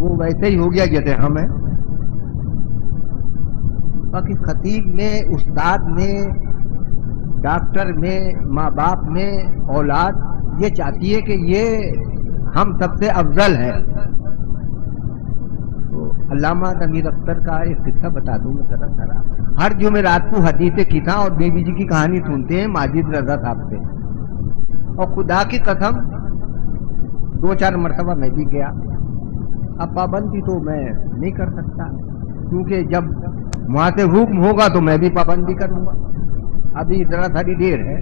وہ ویسے ہی ہو گیا جیسے ہم ہیں. باقی خطیب میں، استاد میں، ڈاکٹر میں، ماں باپ میں اولاد یہ چاہتی ہے کہ یہ ہم سب سے افضل ہے. تو علامہ امیر اختر کا ایک قصہ بتا دوں میں ذرا ذرا. ہر جمعرات کو حدیث کتھا اور بیوی جی کی کہانی سنتے ہیں ماجد رضا صاحب سے، اور خدا کی قسم 2-4 مرتبہ میں بھی گیا. اب پابندی تو میں نہیں کر سکتا کیونکہ جب وہاں سے حکم ہوگا تو میں بھی پابندی کروں گا. ابھی ذرا ساری دیر ہے.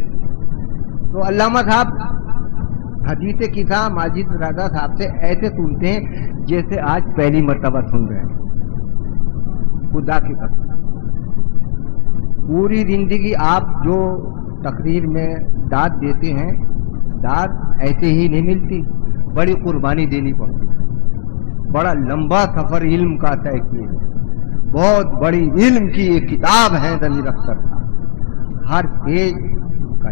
تو علامہ صاحب حدیث کتھا ماجد رضا صاحب سے ایسے سنتے ہیں جیسے آج پہلی مرتبہ سن رہے ہیں. خدا کی قسم پوری زندگی آپ جو تقریر میں داد دیتے ہیں، داد ایسے ہی نہیں ملتی، بڑی قربانی دینی پڑتی ہے. بڑا لمبا سفر علم کا طے کیے، بہت بڑی علم کی ایک کتاب ہے امیر اختر کا. ہر پیج کا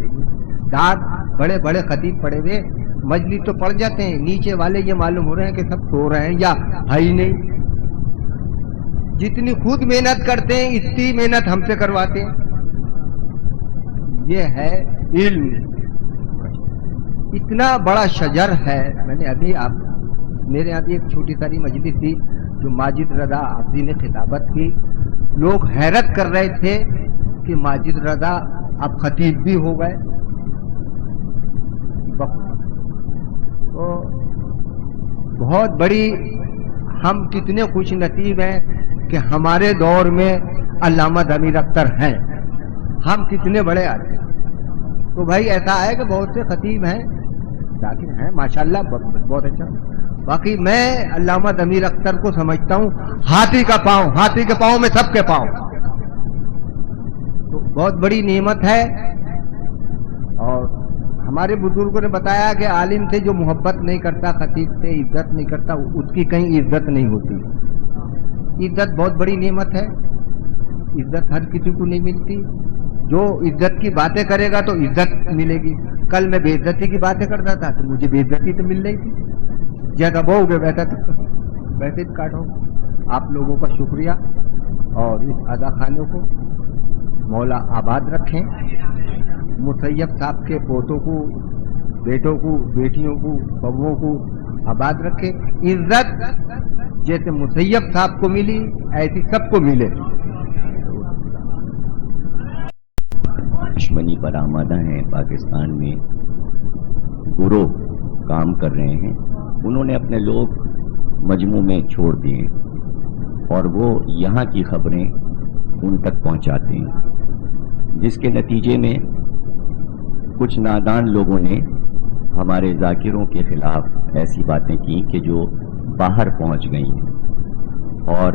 داد. بڑے بڑے خطیب پڑے ہوئے مجلس تو پڑ جاتے ہیں، نیچے والے یہ معلوم ہو رہے ہیں کہ سب سو رہے ہیں یا ہے ہی نہیں. جتنی خود محنت کرتے ہیں اتنی محنت ہم سے کرواتے ہیں. یہ ہے علم. اتنا بڑا شجر ہے. میں نے ابھی میرے یہاں بھی ایک چھوٹی ساری مجلس تھی جو ماجد رضا آفزی نے خطابت کی. لوگ حیرت کر رہے تھے کہ ماجد رضا اب خطیب بھی ہو گئے. تو بہت بڑی ہم کتنے خوش نصیب ہیں کہ ہمارے دور میں علامہ امیر اختر ہیں. ہم کتنے بڑے آدمی. تو بھائی ایسا ہے کہ بہت سے خطیب ہیں داخل ہیں ماشاءاللہ بہت اچھا. باقی میں علامہ امیر اختر کو سمجھتا ہوں ہاتھی کا پاؤں، ہاتھی کے پاؤں میں سب کے پاؤں. تو بہت بڑی نعمت ہے. اور ہمارے بزرگوں نے بتایا کہ عالم سے جو محبت نہیں کرتا، خطیب سے عزت نہیں کرتا، اس کی کہیں عزت نہیں ہوتی. عزت بہت بڑی نعمت ہے. عزت ہر کسی کو نہیں ملتی. جو عزت کی باتیں کرے گا تو عزت ملے گی. کل میں بے عزتی کی باتیں کرتا تھا تو مجھے بے عزتی تو مل رہی تھی. جیسا بہو گے ویسے کاٹو. آپ لوگوں کا شکریہ. اور اس ادا خانے کو مولا آباد رکھیں. مسیب صاحب کے پوتوں کو، بیٹوں کو، بیٹیوں کو، بہوؤں کو آباد رکھے. عزت جیسے مسیب صاحب کو ملی ایسی سب کو ملے. دشمنی پر آمادہ ہیں. پاکستان میں گروہ کام کر رہے ہیں. انہوں نے اپنے لوگ مجموع میں چھوڑ دیے اور وہ یہاں کی خبریں ان تک پہنچاتے ہیں، جس کے نتیجے میں کچھ نادان لوگوں نے ہمارے ذاکروں کے خلاف ایسی باتیں کی کہ جو باہر پہنچ گئی ہیں. اور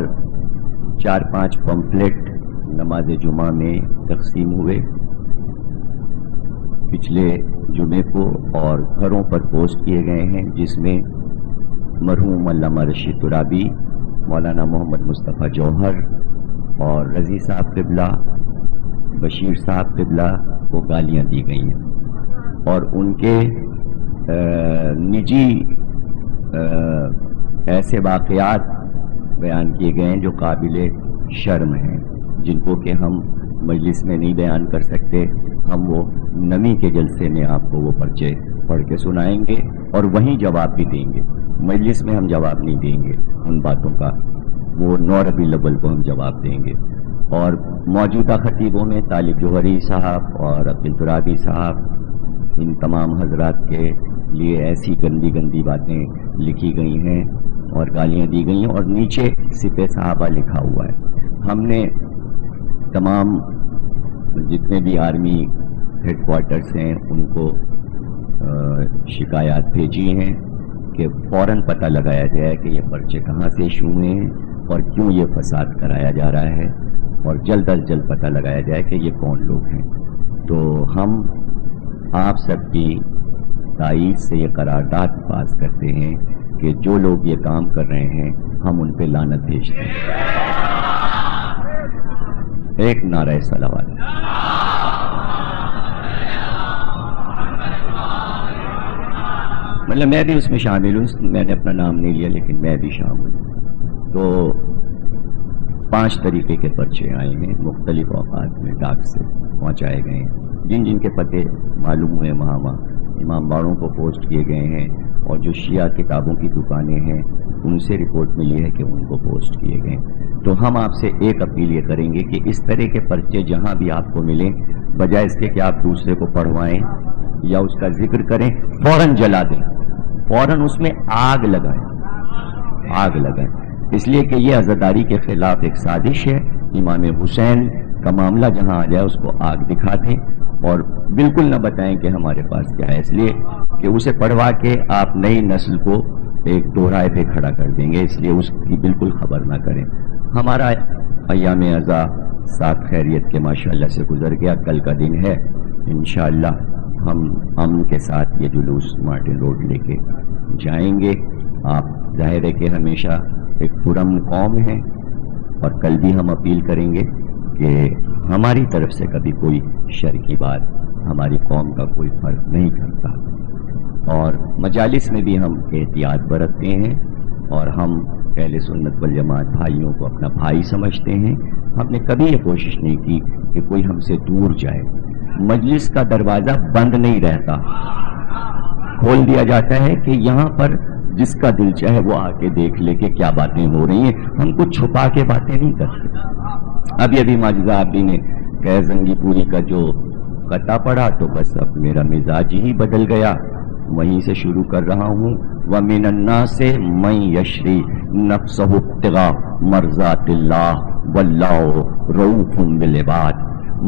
4-5 پمفلٹ نماز جمعہ میں تقسیم ہوئے پچھلے جمعے کو اور گھروں پر پوسٹ کیے گئے ہیں، جس میں مرحوم علامہ رشید ترابی، مولانا محمد مصطفیٰ جوہر اور رضی صاحب قبلہ، بشیر صاحب قبلہ کو گالیاں دی گئی ہیں اور ان کے نجی ایسے واقعات بیان کیے گئے ہیں جو قابل شرم ہیں، جن کو کہ ہم مجلس میں نہیں بیان کر سکتے. ہم وہ نمی کے جلسے میں آپ کو وہ پرچے پڑھ کے سنائیں گے اور وہیں جواب بھی دیں گے. مجلس میں ہم جواب نہیں دیں گے ان باتوں کا، وہ 9 ربیع الاول کو ہم جواب دیں گے. اور موجودہ خطیبوں میں طالب جوہری صاحب اور عبدالترابی صاحب، ان تمام حضرات کے لیے ایسی گندی گندی باتیں لکھی گئی ہیں اور گالیاں دی گئی ہیں اور نیچے سپہ صحابہ لکھا ہوا ہے. ہم نے تمام جتنے بھی آرمی ہیڈ کوارٹرز ہیں ان کو شکایات بھیجی ہیں کہ فوراً پتہ لگایا جائے کہ یہ پرچے کہاں سے ایشو ہوئے ہیں اور کیوں یہ فساد کرایا جا رہا ہے، اور جلد از جلد پتہ لگایا جائے کہ یہ کون لوگ ہیں. تو ہم آپ سب کی تائید سے یہ قرارداد پاس کرتے ہیں کہ جو لوگ یہ کام کر رہے ہیں ہم ان پہ لعنت بھیجتے ہیں. ایک نعرہ صلوات. مطلب میں بھی اس میں شامل ہوں، میں نے اپنا نام نہیں لیا لیکن میں بھی شامل ہوں۔ تو 5 طریقے کے پرچے آئے ہیں، مختلف اوقات میں ڈاک سے پہنچائے گئے ہیں، جن جن کے پتے معلوم ہوئے وہاں امام باڑوں کو پوسٹ کیے گئے ہیں، اور جو شیعہ کتابوں کی دکانیں ہیں ان سے رپورٹ ملی ہے کہ ان کو پوسٹ کیے گئے ہیں۔ تو ہم آپ سے ایک اپیل یہ کریں گے کہ اس طرح کے پرچے جہاں بھی آپ کو ملیں، بجائے اس کے کہ آپ دوسرے کو پڑھوائیں یا اس کا ذکر کریں، فوراً جلا دیں، فوراً اس میں آگ لگائیں، اس لیے کہ یہ عزاداری کے خلاف ایک سازش ہے۔ امام حسین کا معاملہ جہاں آ جائے اس کو آگ دکھا دیں، اور بالکل نہ بتائیں کہ ہمارے پاس کیا ہے، اس لیے کہ اسے پڑھوا کے آپ نئی نسل کو ایک دوہرائے پہ کھڑا کر دیں گے، اس لیے اس کی بالکل خبر نہ کریں۔ ہمارا ایام عزا ساتھ خیریت کے ماشاءاللہ سے گزر گیا، کل کا دن ہے، انشاءاللہ ہم امن کے ساتھ یہ جلوس مارٹن روڈ لے کے جائیں گے۔ آپ ظاہر ہے کہ ہمیشہ ایک پرامن قوم ہے، اور کل بھی ہم اپیل کریں گے کہ ہماری طرف سے کبھی کوئی شر کی بات ہماری قوم کا کوئی فرق نہیں کرتا، اور مجالس میں بھی ہم احتیاط برتتے ہیں، اور ہم اہل سنت والجماعت بھائیوں کو اپنا بھائی سمجھتے ہیں۔ ہم نے کبھی یہ کوشش نہیں کی کہ کوئی ہم سے دور جائے۔ مجلس کا دروازہ بند نہیں رہتا، کھول دیا جاتا ہے کہ یہاں پر جس کا دل چاہے وہ آ کے دیکھ لے کہ کیا باتیں ہو رہی ہیں، ہم کچھ چھپا کے باتیں نہیں کرتے۔ ابھی ماجدہ آبی نے کہ زنگی پوری کا جو قطع پڑا تو بس اب میرا مزاج ہی بدل گیا، وہیں سے شروع کر رہا ہوں۔ وَمِنَ النَّاسِ مَن يَشْرِي نَفْسَهُ ابْتِغَاءَ مَرْضَاتِ اللَّهِ وَاللَّهُ رَءُوفٌ بِالْعِبَادِ۔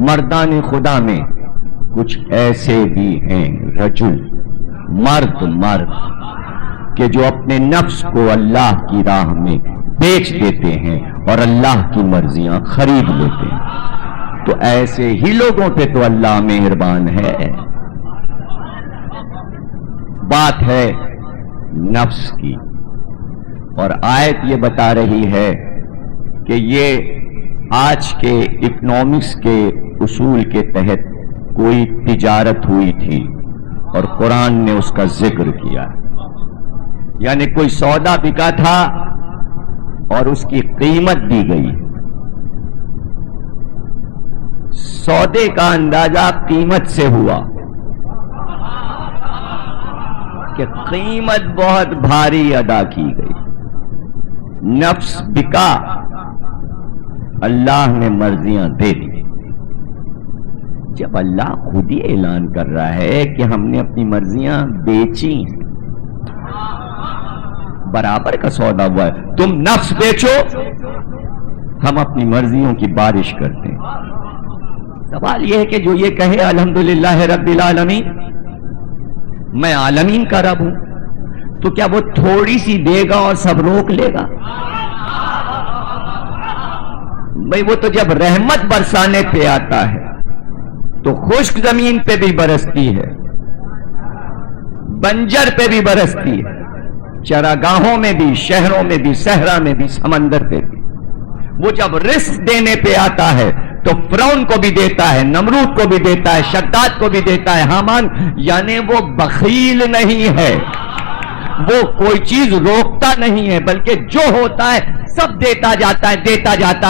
مردان خدا میں کچھ ایسے بھی ہیں رجل، مرد کہ جو اپنے نفس کو اللہ کی راہ میں بیچ دیتے ہیں اور اللہ کی مرضیاں خرید لیتے ہیں، تو ایسے ہی لوگوں پہ تو اللہ مہربان ہے۔ بات ہے نفس کی، اور آیت یہ بتا رہی ہے کہ یہ آج کے اکنامکس کے اصول کے تحت کوئی تجارت ہوئی تھی اور قرآن نے اس کا ذکر کیا، یعنی کوئی سودا بکا تھا اور اس کی قیمت دی گئی۔ سودے کا اندازہ قیمت سے ہوا کہ قیمت بہت بھاری ادا کی گئی، نفس بکا، اللہ نے مرضیاں دے دی۔ جب اللہ خود ہی اعلان کر رہا ہے کہ ہم نے اپنی مرضیاں بیچی، برابر کا سودا ہوا ہے، تم نفس بیچو، ہم اپنی مرضیوں کی بارش کرتے ہیں۔ سوال یہ ہے کہ جو یہ کہے الحمدللہ رب العالمین، میں عالمین کا رب ہوں، تو کیا وہ تھوڑی سی دے گا اور سب روک لے گا؟ بھئی وہ تو جب رحمت برسانے پہ آتا ہے تو خشک زمین پہ بھی برستی ہے، بنجر پہ بھی برستی ہے، چراگاہوں میں بھی، شہروں میں بھی، صحرا میں بھی، سمندر پہ بھی۔ وہ جب رزق دینے پہ آتا ہے تو فرعون کو بھی دیتا ہے، نمرود کو بھی دیتا ہے، شداد کو بھی دیتا ہے، حامان، یعنی وہ بخیل نہیں ہے، وہ کوئی چیز روکتا نہیں ہے، بلکہ جو ہوتا ہے سب دیتا جاتا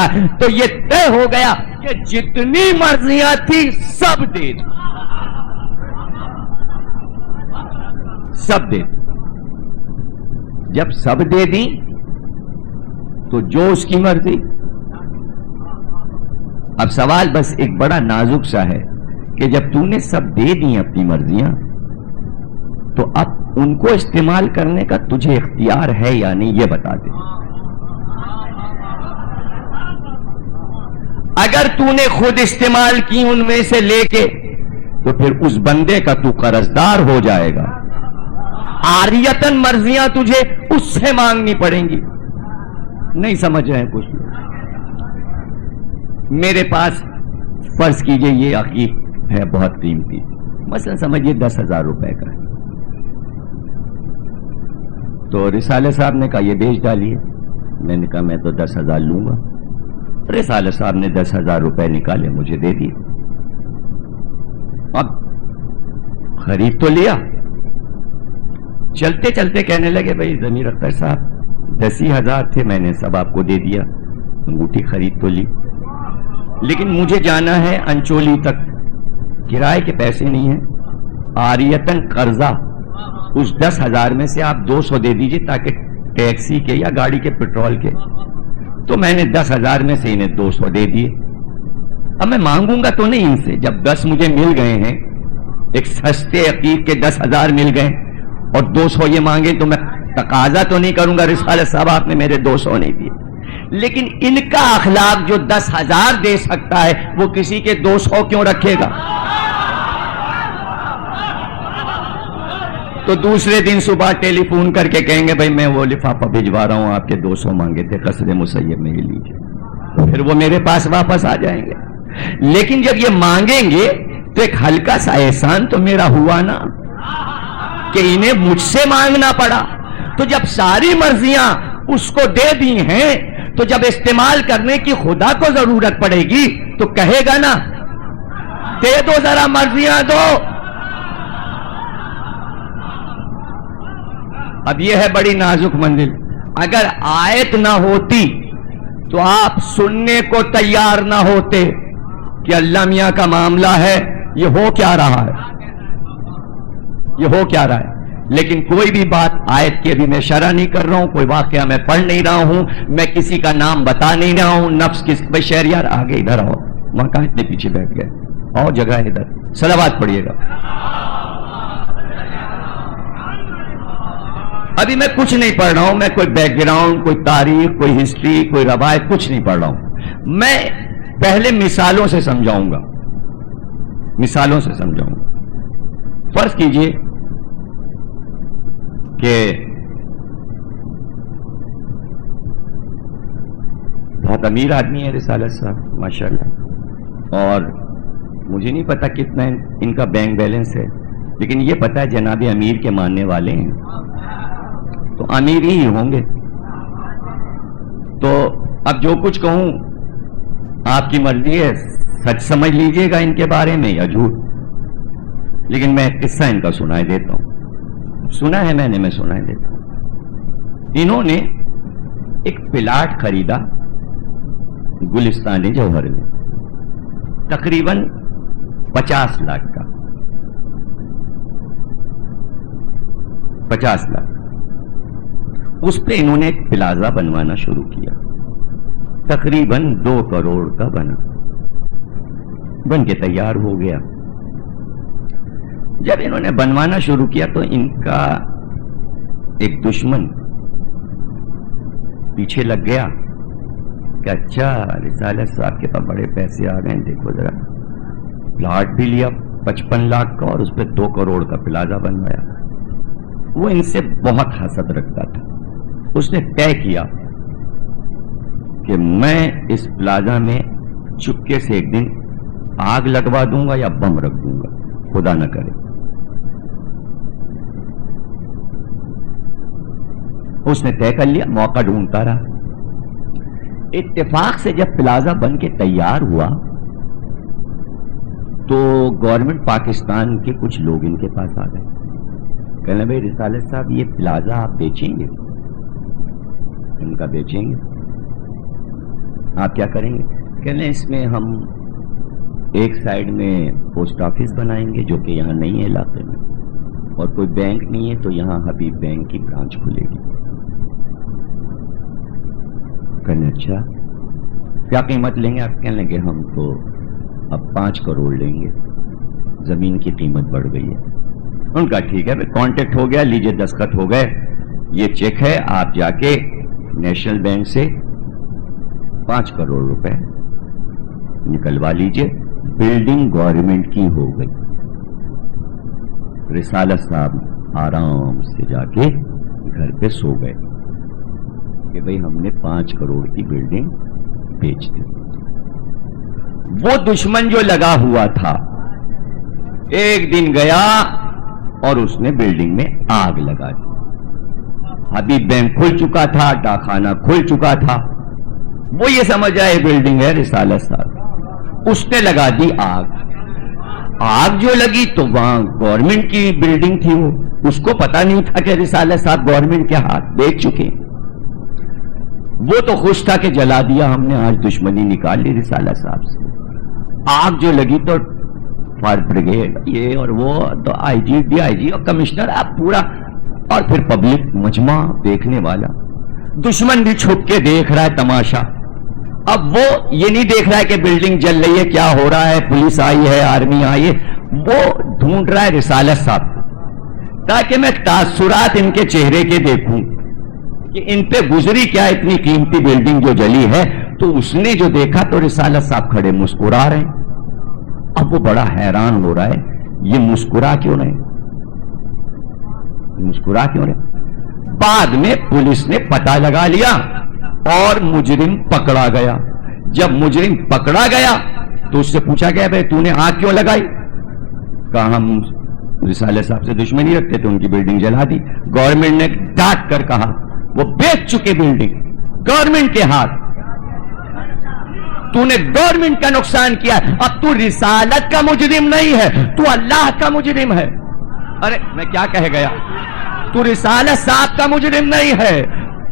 ہے۔ تو یہ طے ہو گیا کہ جتنی مرضیاں تھی سب دے دی، سب دے دی۔ جب سب دے دی تو جو اس کی مرضی۔ اب سوال بس ایک بڑا نازک سا ہے کہ جب تو نے سب دے دی اپنی مرضیاں، تو اب ان کو استعمال کرنے کا تجھے اختیار ہے یا نہیں، یہ بتا دے۔ اگر تو نے خود استعمال کی ان میں سے لے کے، تو پھر اس بندے کا تو قرضدار ہو جائے گا، عاریتاً مرضیاں تجھے اس سے مانگنی پڑیں گی۔ نہیں سمجھ رہے ہیں کچھ لوگ؟ میرے پاس فرض کیجئے یہ عقیق ہے بہت قیمتی، مثلا سمجھئے 10,000 روپے کا ہے، تو رسالہ صاحب نے کہا یہ بیچ ڈالیے۔ میں نے کہا میں تو 10,000 لوں گا۔ رسالہ صاحب نے 10,000 روپے نکالے مجھے دے دیے۔ اب خرید تو لیا، چلتے چلتے کہنے لگے بھائی ضمیر اختر صاحب 10,000 تھے, میں نے سب آپ کو دے دیا, انگوٹھی خرید تو لی, لیکن مجھے جانا ہے انچولی تک, کرائے کے پیسے نہیں ہیں, عاریتاً قرضہ, اس 10,000 میں سے آپ 200 دے دیجئے تاکہ ٹیکسی کے یا گاڑی کے پیٹرول کے. تو میں نے 10,000 میں سے انہیں 200 دے دیے. اب میں مانگوں گا تو نہیں ان سے, جب 10 مجھے مل گئے ہیں, ایک سستے عقیق کے 10,000 مل گئے اور 200 یہ مانگے, تو میں تقاضا تو نہیں کروں گا رسالت صاحب آپ نے میرے 200 نہیں دیے. لیکن ان کا اخلاق جو 10,000 دے سکتا ہے وہ کسی کے 200 کیوں رکھے گا؟ تو دوسرے دن صبح ٹیلی فون کر کے کہیں گے بھائی میں وہ لفافہ بھجوا رہا ہوں, آپ کے 200 مانگے تھے قصر مسیب میں ہی لیجیے, تو پھر وہ میرے پاس واپس آ جائیں گے. لیکن جب یہ مانگیں گے تو ایک ہلکا سا احسان تو میرا ہوا نا کہ انہیں مجھ سے مانگنا پڑا. تو جب ساری مرضیاں اس کو دے دی ہیں تو جب استعمال کرنے کی خدا کو ضرورت پڑے گی تو کہے گا نا دے دو ذرا مرضیاں دو. اب یہ ہے بڑی نازک منزل. اگر آیت نہ ہوتی تو آپ سننے کو تیار نہ ہوتے کہ اللہ میاں کا معاملہ ہے, یہ ہو کیا رہا ہے, یہ ہو کیا رہا ہے. لیکن کوئی بھی بات آیت کی ابھی میں شرح نہیں کر رہا ہوں, کوئی واقعہ میں پڑھ نہیں رہا ہوں, میں کسی کا نام بتا نہیں رہا ہوں. نفس کس بھائی شہریار آگے ادھر آؤ, وہاں کہاں اتنے پیچھے بیٹھ گئے, اور جگہ ہے ادھر, صلوات پڑھیے گا. ابھی میں کچھ نہیں پڑھ رہا ہوں, میں کوئی بیک گراؤنڈ, کوئی تاریخ, کوئی ہسٹری, کوئی روایت کچھ نہیں پڑھ رہا ہوں. میں پہلے مثالوں سے سمجھاؤں گا, مثالوں سے سمجھاؤں گا. فرض کیجئے کہ بہت امیر آدمی ہے رسالت صاحب ماشاءاللہ, اور مجھے نہیں پتا کتنا ان کا بینک بیلنس ہے, لیکن یہ پتا ہے جناب امیر کے ماننے والے ہیں تو امیر ہی ہوں گے. تو اب جو کچھ کہوں آپ کی مرضی ہے, سچ سمجھ لیجئے گا ان کے بارے میں یا جھوٹ. لیکن میں قصہ ان کا سنائے دیتا ہوں, سنا ہے میں نے, میں سنائے دیتا ہوں. انہوں نے ایک پلاٹ خریدا گلستان جوہر میں, تقریباً 50 لاکھ کا, 50 لاکھ. اس پہ انہوں نے ایک پلازا بنوانا شروع کیا, تقریباً 2 کروڑ کا بنا, بن کے تیار ہو گیا. جب انہوں نے بنوانا شروع کیا تو ان کا ایک دشمن پیچھے لگ گیا کہ اچھا رسالت صاحب کے پاس بڑے پیسے آ گئے, دیکھو ذرا پلاٹ بھی لیا 55 لاکھ کا اور اس پہ 2 کروڑ کا پلازا بنوایا. وہ ان سے بہت حسد رکھتا تھا. اس نے طے کیا کہ میں اس پلازا میں چپکے سے ایک دن آگ لگوا دوں گا یا بم رکھ دوں گا, خدا نہ کرے. اس نے طے کر لیا, موقع ڈھونڈتا رہا. اتفاق سے جب پلازا بن کے تیار ہوا تو گورنمنٹ پاکستان کے کچھ لوگ ان کے پاس آ گئے, کہنے بھائی رسالت صاحب یہ پلازا آپ بیچیں گے؟ ان کا بیچیں گے. آپ کیا کریں گے؟ کہنے اس میں ہم ایک سائیڈ میں پوسٹ آفس بنائیں گے جو کہ یہاں نہیں ہے علاقے میں, اور کوئی بینک نہیں ہے تو یہاں حبیب بینک کی برانچ کھلے گی. کہنے اچھا کیا قیمت لیں گے آپ؟ کہنے لگے ہم تو اب 5 کروڑ لیں گے, زمین کی قیمت بڑھ گئی ہے. ان کا ٹھیک ہے, کانٹیکٹ ہو گیا, لیجئے دستخط ہو گئے, یہ چیک ہے, آپ جا کے نیشنل بینک سے 5 کروڑ روپے نکلوا لیجئے. بلڈنگ گورنمنٹ کی ہو گئی. رسالت صاحب آرام سے جا کے گھر پہ سو گئے کہ بھئی ہم نے 5 کروڑ کی بلڈنگ بیچ دی. وہ دشمن جو لگا ہوا تھا ایک دن گیا اور اس نے بلڈنگ میں آگ لگا دی. حبیب بینک کھل چکا تھا, ڈاکخانہ کھل چکا تھا, وہ یہ سمجھ آئے بلڈنگ ہے رسالت صاحب. اس نے لگا دی آگ. آگ جو لگی تو وہاں گورنمنٹ کی بلڈنگ تھی، وہ اس کو پتا نہیں تھا کہ رسالہ صاحب گورنمنٹ کے ہاتھ بیچ چکے، وہ تو خوش تھا کہ جلا دیا ہم نے، آج دشمنی نکال لی رسالہ صاحب سے۔ آگ جو لگی تو فائر بریگیڈ یہ اور وہ تو آئی جی ڈی آئی جی اور کمشنر اب پورا، اور پھر پبلک مجمع دیکھنے والا، دشمن بھی چھپ کے دیکھ رہا ہے تماشا۔ اب وہ یہ نہیں دیکھ رہا ہے کہ بلڈنگ جل رہی ہے، کیا ہو رہا ہے، پولیس آئی ہے، آرمی آئی ہے، وہ ڈھونڈ رہا ہے رسالت صاحب تاکہ میں تاثرات ان کے چہرے کے دیکھوں کہ ان پہ گزری کیا اتنی قیمتی بلڈنگ جو جلی ہے۔ تو اس نے جو دیکھا تو رسالت صاحب کھڑے مسکرا رہے ہیں۔ اب وہ بڑا حیران ہو رہا ہے، یہ مسکرا کیوں رہے، مسکرا کیوں رہے؟ بعد میں پولیس نے پتہ لگا لیا اور مجرم پکڑا گیا۔ جب مجرم پکڑا گیا تو اس سے پوچھا گیا بھائی تو نے آگ کیوں لگائی؟ کہا ہم رسالہ صاحب سے دشمنی رکھتے تھے، ان کی بلڈنگ جلا دی۔ گورنمنٹ نے ڈانٹ کر کہا وہ بیچ چکے بلڈنگ گورنمنٹ کے ہاتھ، تو نے گورنمنٹ کا نقصان کیا، اب تو رسالت کا مجرم نہیں ہے، تو اللہ کا مجرم ہے۔ ارے میں کیا کہہ گیا، تو رسالت صاحب کا مجرم نہیں ہے،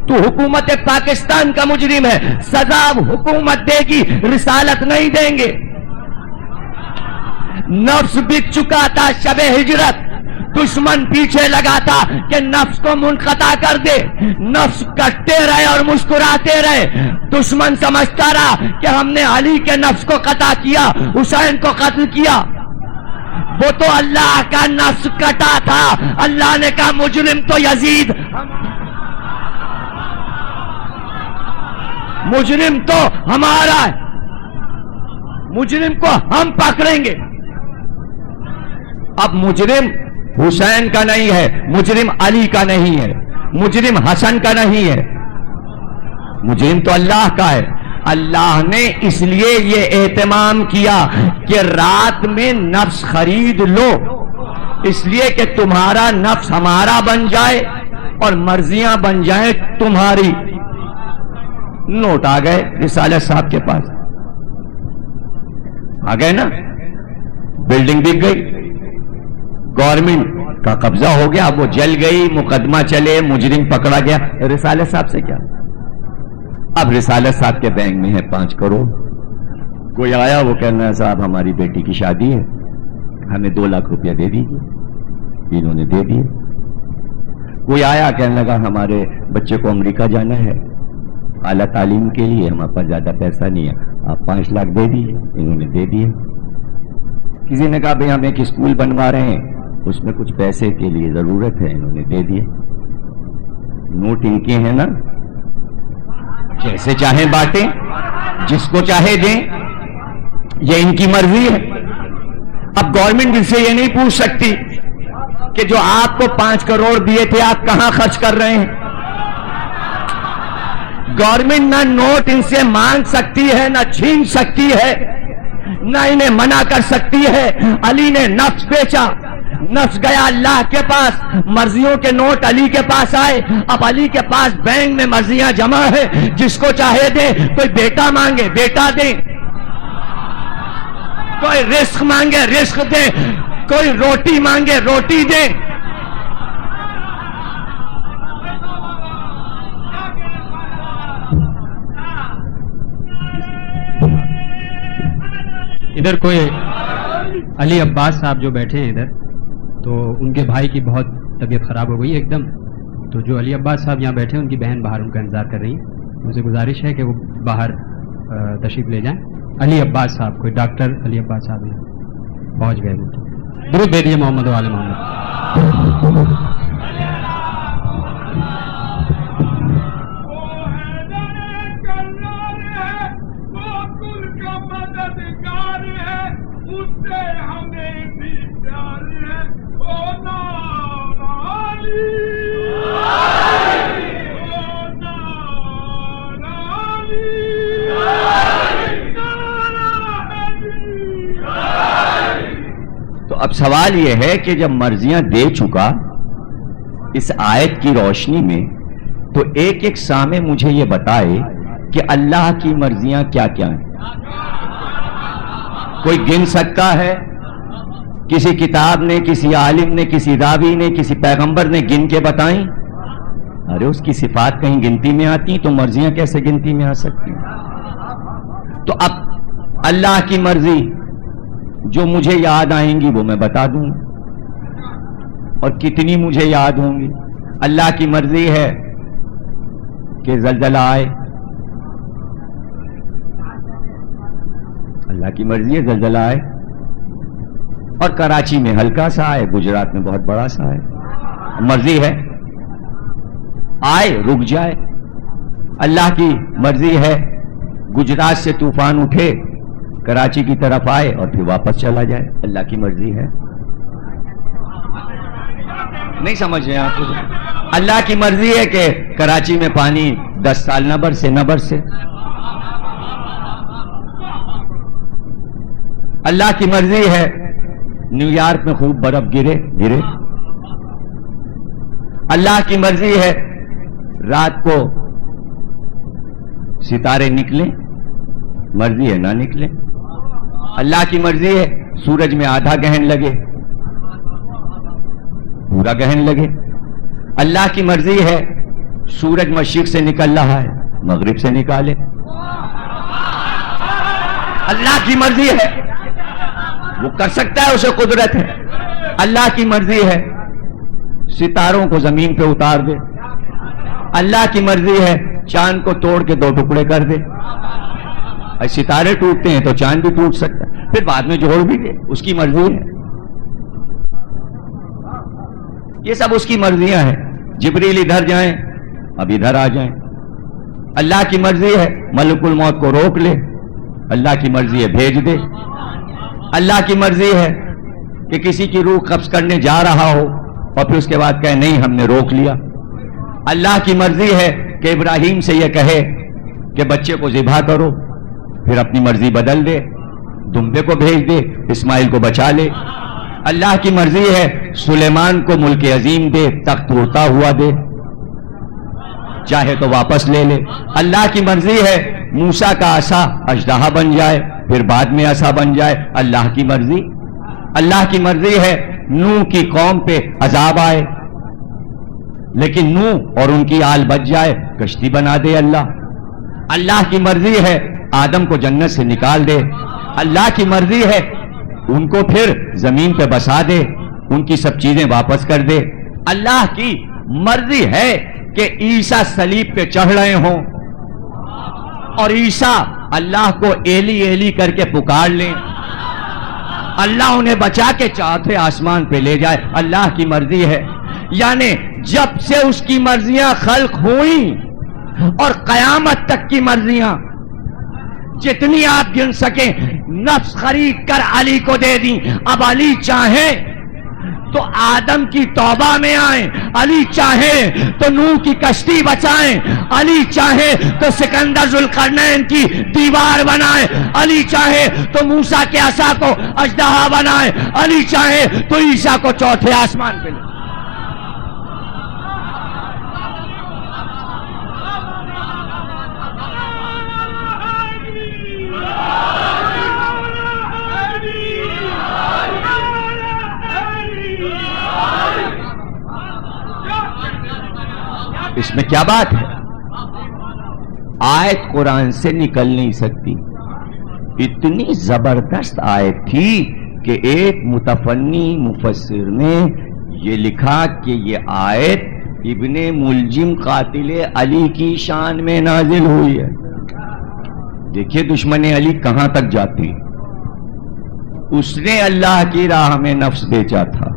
تو حکومت پاکستان کا مجرم ہے، سزا حکومت دے گی، رسالت نہیں دیں گے۔ نفس بک چکا تھا شب ہجرت، دشمن پیچھے لگا تھا کہ نفس کو منقطع کر دے، نفس کٹتے رہے اور مسکراتے رہے۔ دشمن سمجھتا رہا کہ ہم نے علی کے نفس کو قطع کیا، حسین کو قتل کیا، وہ تو اللہ کا نفس کٹا تھا۔ اللہ نے کہا مجرم تو یزید، مجرم تو ہمارا ہے، مجرم کو ہم پکڑیں گے۔ اب مجرم حسین کا نہیں ہے، مجرم علی کا نہیں ہے، مجرم حسن کا نہیں ہے، مجرم تو اللہ کا ہے۔ اللہ نے اس لیے یہ اہتمام کیا کہ رات میں نفس خرید لو، اس لیے کہ تمہارا نفس ہمارا بن جائے اور مرضیاں بن جائیں تمہاری۔ نوٹ آ گئے رسالت صاحب کے پاس، آ گئے نا، بلڈنگ بک گئی، گورنمنٹ کا قبضہ ہو گیا، اب وہ جل گئی، مقدمہ چلے، مجرم پکڑا گیا، رسالت صاحب سے کیا؟ اب رسالت صاحب کے بینک میں ہے 5 کروڑ۔ کوئی آیا وہ کہنا ہے صاحب ہماری بیٹی کی شادی ہے، ہمیں 2 لاکھ روپیہ دے دیجیے، انہوں نے دے دیے۔ کوئی آیا کہنے لگا ہمارے بچے کو امریکہ جانا ہے اعلیٰ تعلیم کے لیے، ہمارے پاس زیادہ پیسہ نہیں ہے، آپ 5 لاکھ دے دیجیے، انہوں نے دے دیے۔ کسی نے کہا بھئی ہم ایک اسکول بنوا رہے ہیں، اس میں کچھ پیسے کے لیے ضرورت ہے، انہوں نے دے دیے۔ نوٹ ان کے ہیں نا، جیسے چاہیں بانٹیں، جس کو چاہے دیں، یہ ان کی مرضی ہے۔ اب گورنمنٹ ان سے یہ نہیں پوچھ سکتی کہ جو آپ کو 5 کروڑ دیے تھے آپ کہاں خرچ کر رہے ہیں۔ گورنمنٹ نہ نوٹ ان سے مانگ سکتی ہے، نہ چھین سکتی ہے، نہ انہیں منع کر سکتی ہے۔ علی نے نفس بیچا، نفس گیا اللہ کے پاس، مرضیوں کے نوٹ علی کے پاس آئے، اب علی کے پاس بینک میں مرضیاں جمع ہے، جس کو چاہے دے، کوئی بیٹا مانگے بیٹا دے، کوئی رزق مانگے رزق دے، کوئی روٹی مانگے روٹی دے۔ ادھر کوئی علی عباس صاحب جو بیٹھے ہیں ادھر، تو ان کے بھائی کی بہت طبیعت خراب ہو گئی ایک دم، تو جو علی عباس صاحب یہاں بیٹھے ہیں ان کی بہن باہر ان کا انتظار کر رہی ہیں، مجھے گزارش ہے کہ وہ باہر تشریف لے جائیں۔ علی عباس صاحب، کوئی ڈاکٹر علی عباس صاحب ہیں، پہنچ گئے، درود بھیج دیجیے محمد و آل محمد۔ تو اب سوال یہ ہے کہ جب مرضیاں دے چکا اس آیت کی روشنی میں، تو ایک ایک سامع مجھے یہ بتائے کہ اللہ کی مرضیاں کیا کیا ہیں؟ کوئی گن سکتا ہے؟ کسی کتاب نے, کسی عالم نے, کسی راوی نے, کسی پیغمبر نے گن کے بتائیں؟ ارے اس کی صفات کہیں گنتی میں آتی تو مرضیاں کیسے گنتی میں آ سکتی؟ تو اب اللہ کی مرضی جو مجھے یاد آئیں گی وہ میں بتا دوں, اور کتنی مجھے یاد ہوں گی. اللہ کی مرضی ہے کہ زلزلہ آئے, اللہ کی مرضی ہے زلزلہ آئے, اور کراچی میں ہلکا سا آئے, گجرات میں بہت بڑا سا آئے. مرضی ہے آئے رک جائے. اللہ کی مرضی ہے گجرات سے طوفان اٹھے, کراچی کی طرف آئے اور پھر واپس چلا جائے. اللہ کی مرضی ہے. نہیں سمجھ رہے آپ؟ اللہ کی مرضی ہے کہ کراچی میں پانی 10 سال نہ برسے نہ برسے. اللہ کی مرضی ہے نیو یارک میں خوب برف گرے. اللہ کی مرضی ہے رات کو ستارے نکلیں, مرضی ہے نہ نکلیں. اللہ کی مرضی ہے سورج میں آدھا گہن لگے, پورا گہن لگے. اللہ کی مرضی ہے سورج مشرق سے نکل رہا ہے, مغرب سے نکالے. اللہ کی مرضی ہے, وہ کر سکتا ہے, اسے قدرت ہے. اللہ کی مرضی ہے ستاروں کو زمین پہ اتار دے. اللہ کی مرضی ہے چاند کو توڑ کے 2 ٹکڑے کر دے. ستارے ٹوٹتے ہیں تو چاند بھی ٹوٹ سکتا ہے, پھر بعد میں جوڑ بھی دے. اس کی مرضی ہے. یہ سب اس کی مرضیاں ہیں. جبریل ادھر جائیں اب ادھر آ جائیں. اللہ کی مرضی ہے ملک الموت کو روک لے. اللہ کی مرضی ہے بھیج دے. اللہ کی مرضی ہے کہ کسی کی روح قبض کرنے جا رہا ہو اور پھر اس کے بعد کہے نہیں ہم نے روک لیا. اللہ کی مرضی ہے کہ ابراہیم سے یہ کہے کہ بچے کو ذبح کرو, پھر اپنی مرضی بدل دے, دمبے کو بھیج دے, اسماعیل کو بچا لے. اللہ کی مرضی ہے سلیمان کو ملک عظیم دے, تخت اڑتا ہوا دے, چاہے تو واپس لے لے. اللہ کی مرضی ہے موسیٰ کا عصا اژدہا بن جائے, پھر بعد میں عصا بن جائے. اللہ کی مرضی. اللہ کی مرضی ہے نوح کی قوم پہ عذاب آئے لیکن نوح اور ان کی آل بچ جائے, کشتی بنا دے اللہ. اللہ کی مرضی ہے آدم کو جنت سے نکال دے. اللہ کی مرضی ہے ان کو پھر زمین پہ بسا دے, ان کی سب چیزیں واپس کر دے. اللہ کی مرضی ہے کہ عیسیٰ صلیب پہ چڑھ رہے ہوں اور عیسیٰ اللہ کو ایلی ایلی کر کے پکار لیں, اللہ انہیں بچا کے چوتھے آسمان پہ لے جائے. اللہ کی مرضی ہے. یعنی جب سے اس کی مرضیاں خلق ہوئیں اور قیامت تک کی مرضیاں جتنی آپ گن سکیں نفس خرید کر علی کو دے دیں. اب علی چاہیں تو آدم کی توبہ میں آئیں, علی چاہیں تو نوح کی کشتی بچائیں, علی چاہیں تو سکندر ذوالقرنین کی دیوار بنائیں, علی چاہیں تو موسیٰ کے عصا کو اژدہا بنائیں, علی چاہیں تو عیسیٰ کو چوتھے آسمان پہ لے. اس میں کیا بات ہے؟ آیت قرآن سے نکل نہیں سکتی. اتنی زبردست آیت تھی کہ ایک متفنی مفسر نے یہ لکھا کہ یہ آیت ابن ملجم قاتل علی کی شان میں نازل ہوئی ہے. دیکھیے دشمن علی کہاں تک جاتی. اس نے اللہ کی راہ میں نفس بیچا تھا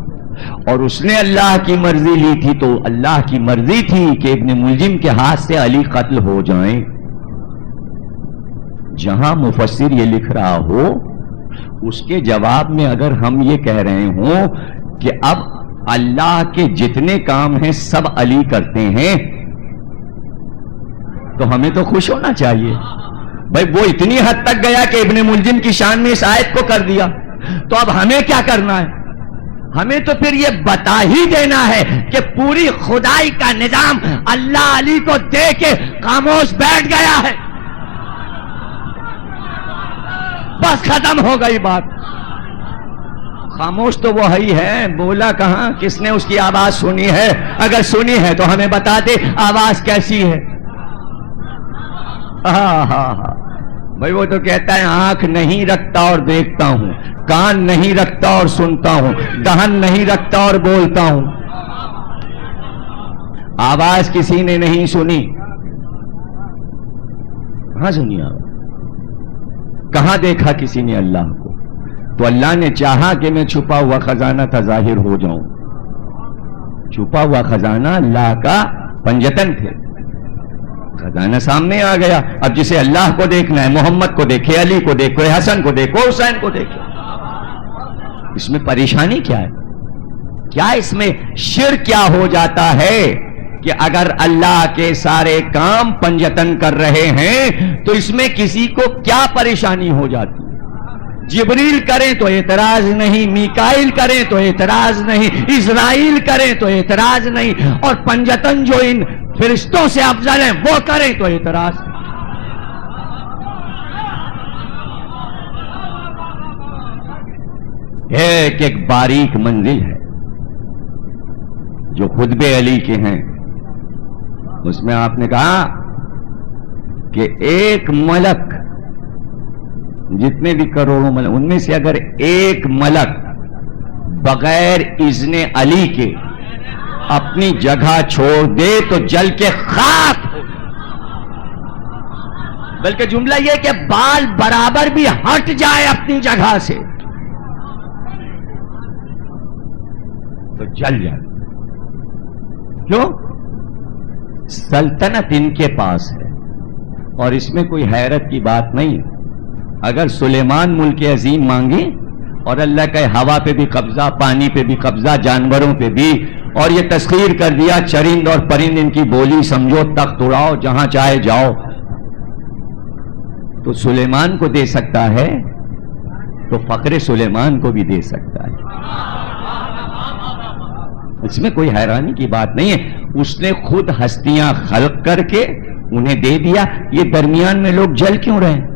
اور اس نے اللہ کی مرضی لی تھی, تو اللہ کی مرضی تھی کہ ابن ملجم کے ہاتھ سے علی قتل ہو جائیں. جہاں مفسر یہ لکھ رہا ہو اس کے جواب میں اگر ہم یہ کہہ رہے ہوں کہ اب اللہ کے جتنے کام ہیں سب علی کرتے ہیں تو ہمیں تو خوش ہونا چاہیے. بھائی وہ اتنی حد تک گیا کہ ابن ملجم کی شان میں اس آیت کو کر دیا, تو اب ہمیں کیا کرنا ہے؟ ہمیں تو پھر یہ بتا ہی دینا ہے کہ پوری خدائی کا نظام اللہ علی کو دے کے خاموش بیٹھ گیا ہے. بس ختم ہو گئی بات. خاموش تو وہ ہی ہے، بولا کہاں؟ کس نے اس کی آواز سنی ہے؟ اگر سنی ہے تو ہمیں بتا دے آواز کیسی ہے۔ ہاں بھائی وہ تو کہتا ہے آنکھ نہیں رکھتا اور دیکھتا ہوں، کان نہیں رکھتا اور سنتا ہوں، دہن نہیں رکھتا اور بولتا ہوں۔ آواز کسی نے نہیں سنی، کہاں سنی آواز؟ کہاں دیکھا کسی نے اللہ کو؟ تو اللہ نے چاہا کہ میں چھپا ہوا خزانہ تھا ظاہر ہو جاؤں۔ چھپا ہوا خزانہ اللہ کا پنجتن تھے، خزانہ سامنے آ گیا۔ اب جسے اللہ کو دیکھنا ہے محمد کو دیکھے، علی کو دیکھو، حسن کو دیکھو، حسین کو دیکھو۔ اس میں پریشانی کیا ہے؟ کیا اس میں شرک کیا ہو جاتا ہے کہ اگر اللہ کے سارے کام پنجتن کر رہے ہیں تو اس میں کسی کو کیا پریشانی ہو جاتی؟ جبریل کریں تو اعتراض نہیں، میکائیل کریں تو اعتراض نہیں، اسرائیل کریں تو اعتراض نہیں، اور پنجتن جو ان فرشتوں سے افضل ہیں وہ کریں تو اعتراض۔ ایک ایک باریک منزل ہے جو خطب علی کے ہیں، اس میں آپ نے کہا کہ ایک ملک، جتنے بھی کروڑوں ملک، ان میں سے اگر ایک ملک بغیر اذن علی کے اپنی جگہ چھوڑ دے تو جل کے خاک ہو۔ بلکہ جملہ یہ کہ بال برابر بھی ہٹ جائے اپنی جگہ سے تو جل جائے۔ کیوں؟ سلطنت ان کے پاس ہے، اور اس میں کوئی حیرت کی بات نہیں۔ اگر سلیمان ملک عظیم مانگے اور اللہ کا ہوا پہ بھی قبضہ، پانی پہ بھی قبضہ، جانوروں پہ بھی، اور یہ تسخیر کر دیا چرند اور پرند ان کی بولی سمجھو، تخت اڑاؤ، جہاں چاہے جاؤ، تو سلیمان کو دے سکتا ہے تو فقر سلیمان کو بھی دے سکتا ہے۔ اس میں کوئی حیرانی کی بات نہیں ہے۔ اس نے خود ہستیاں خلق کر کے انہیں دے دیا، یہ درمیان میں لوگ جل کیوں رہے ہیں؟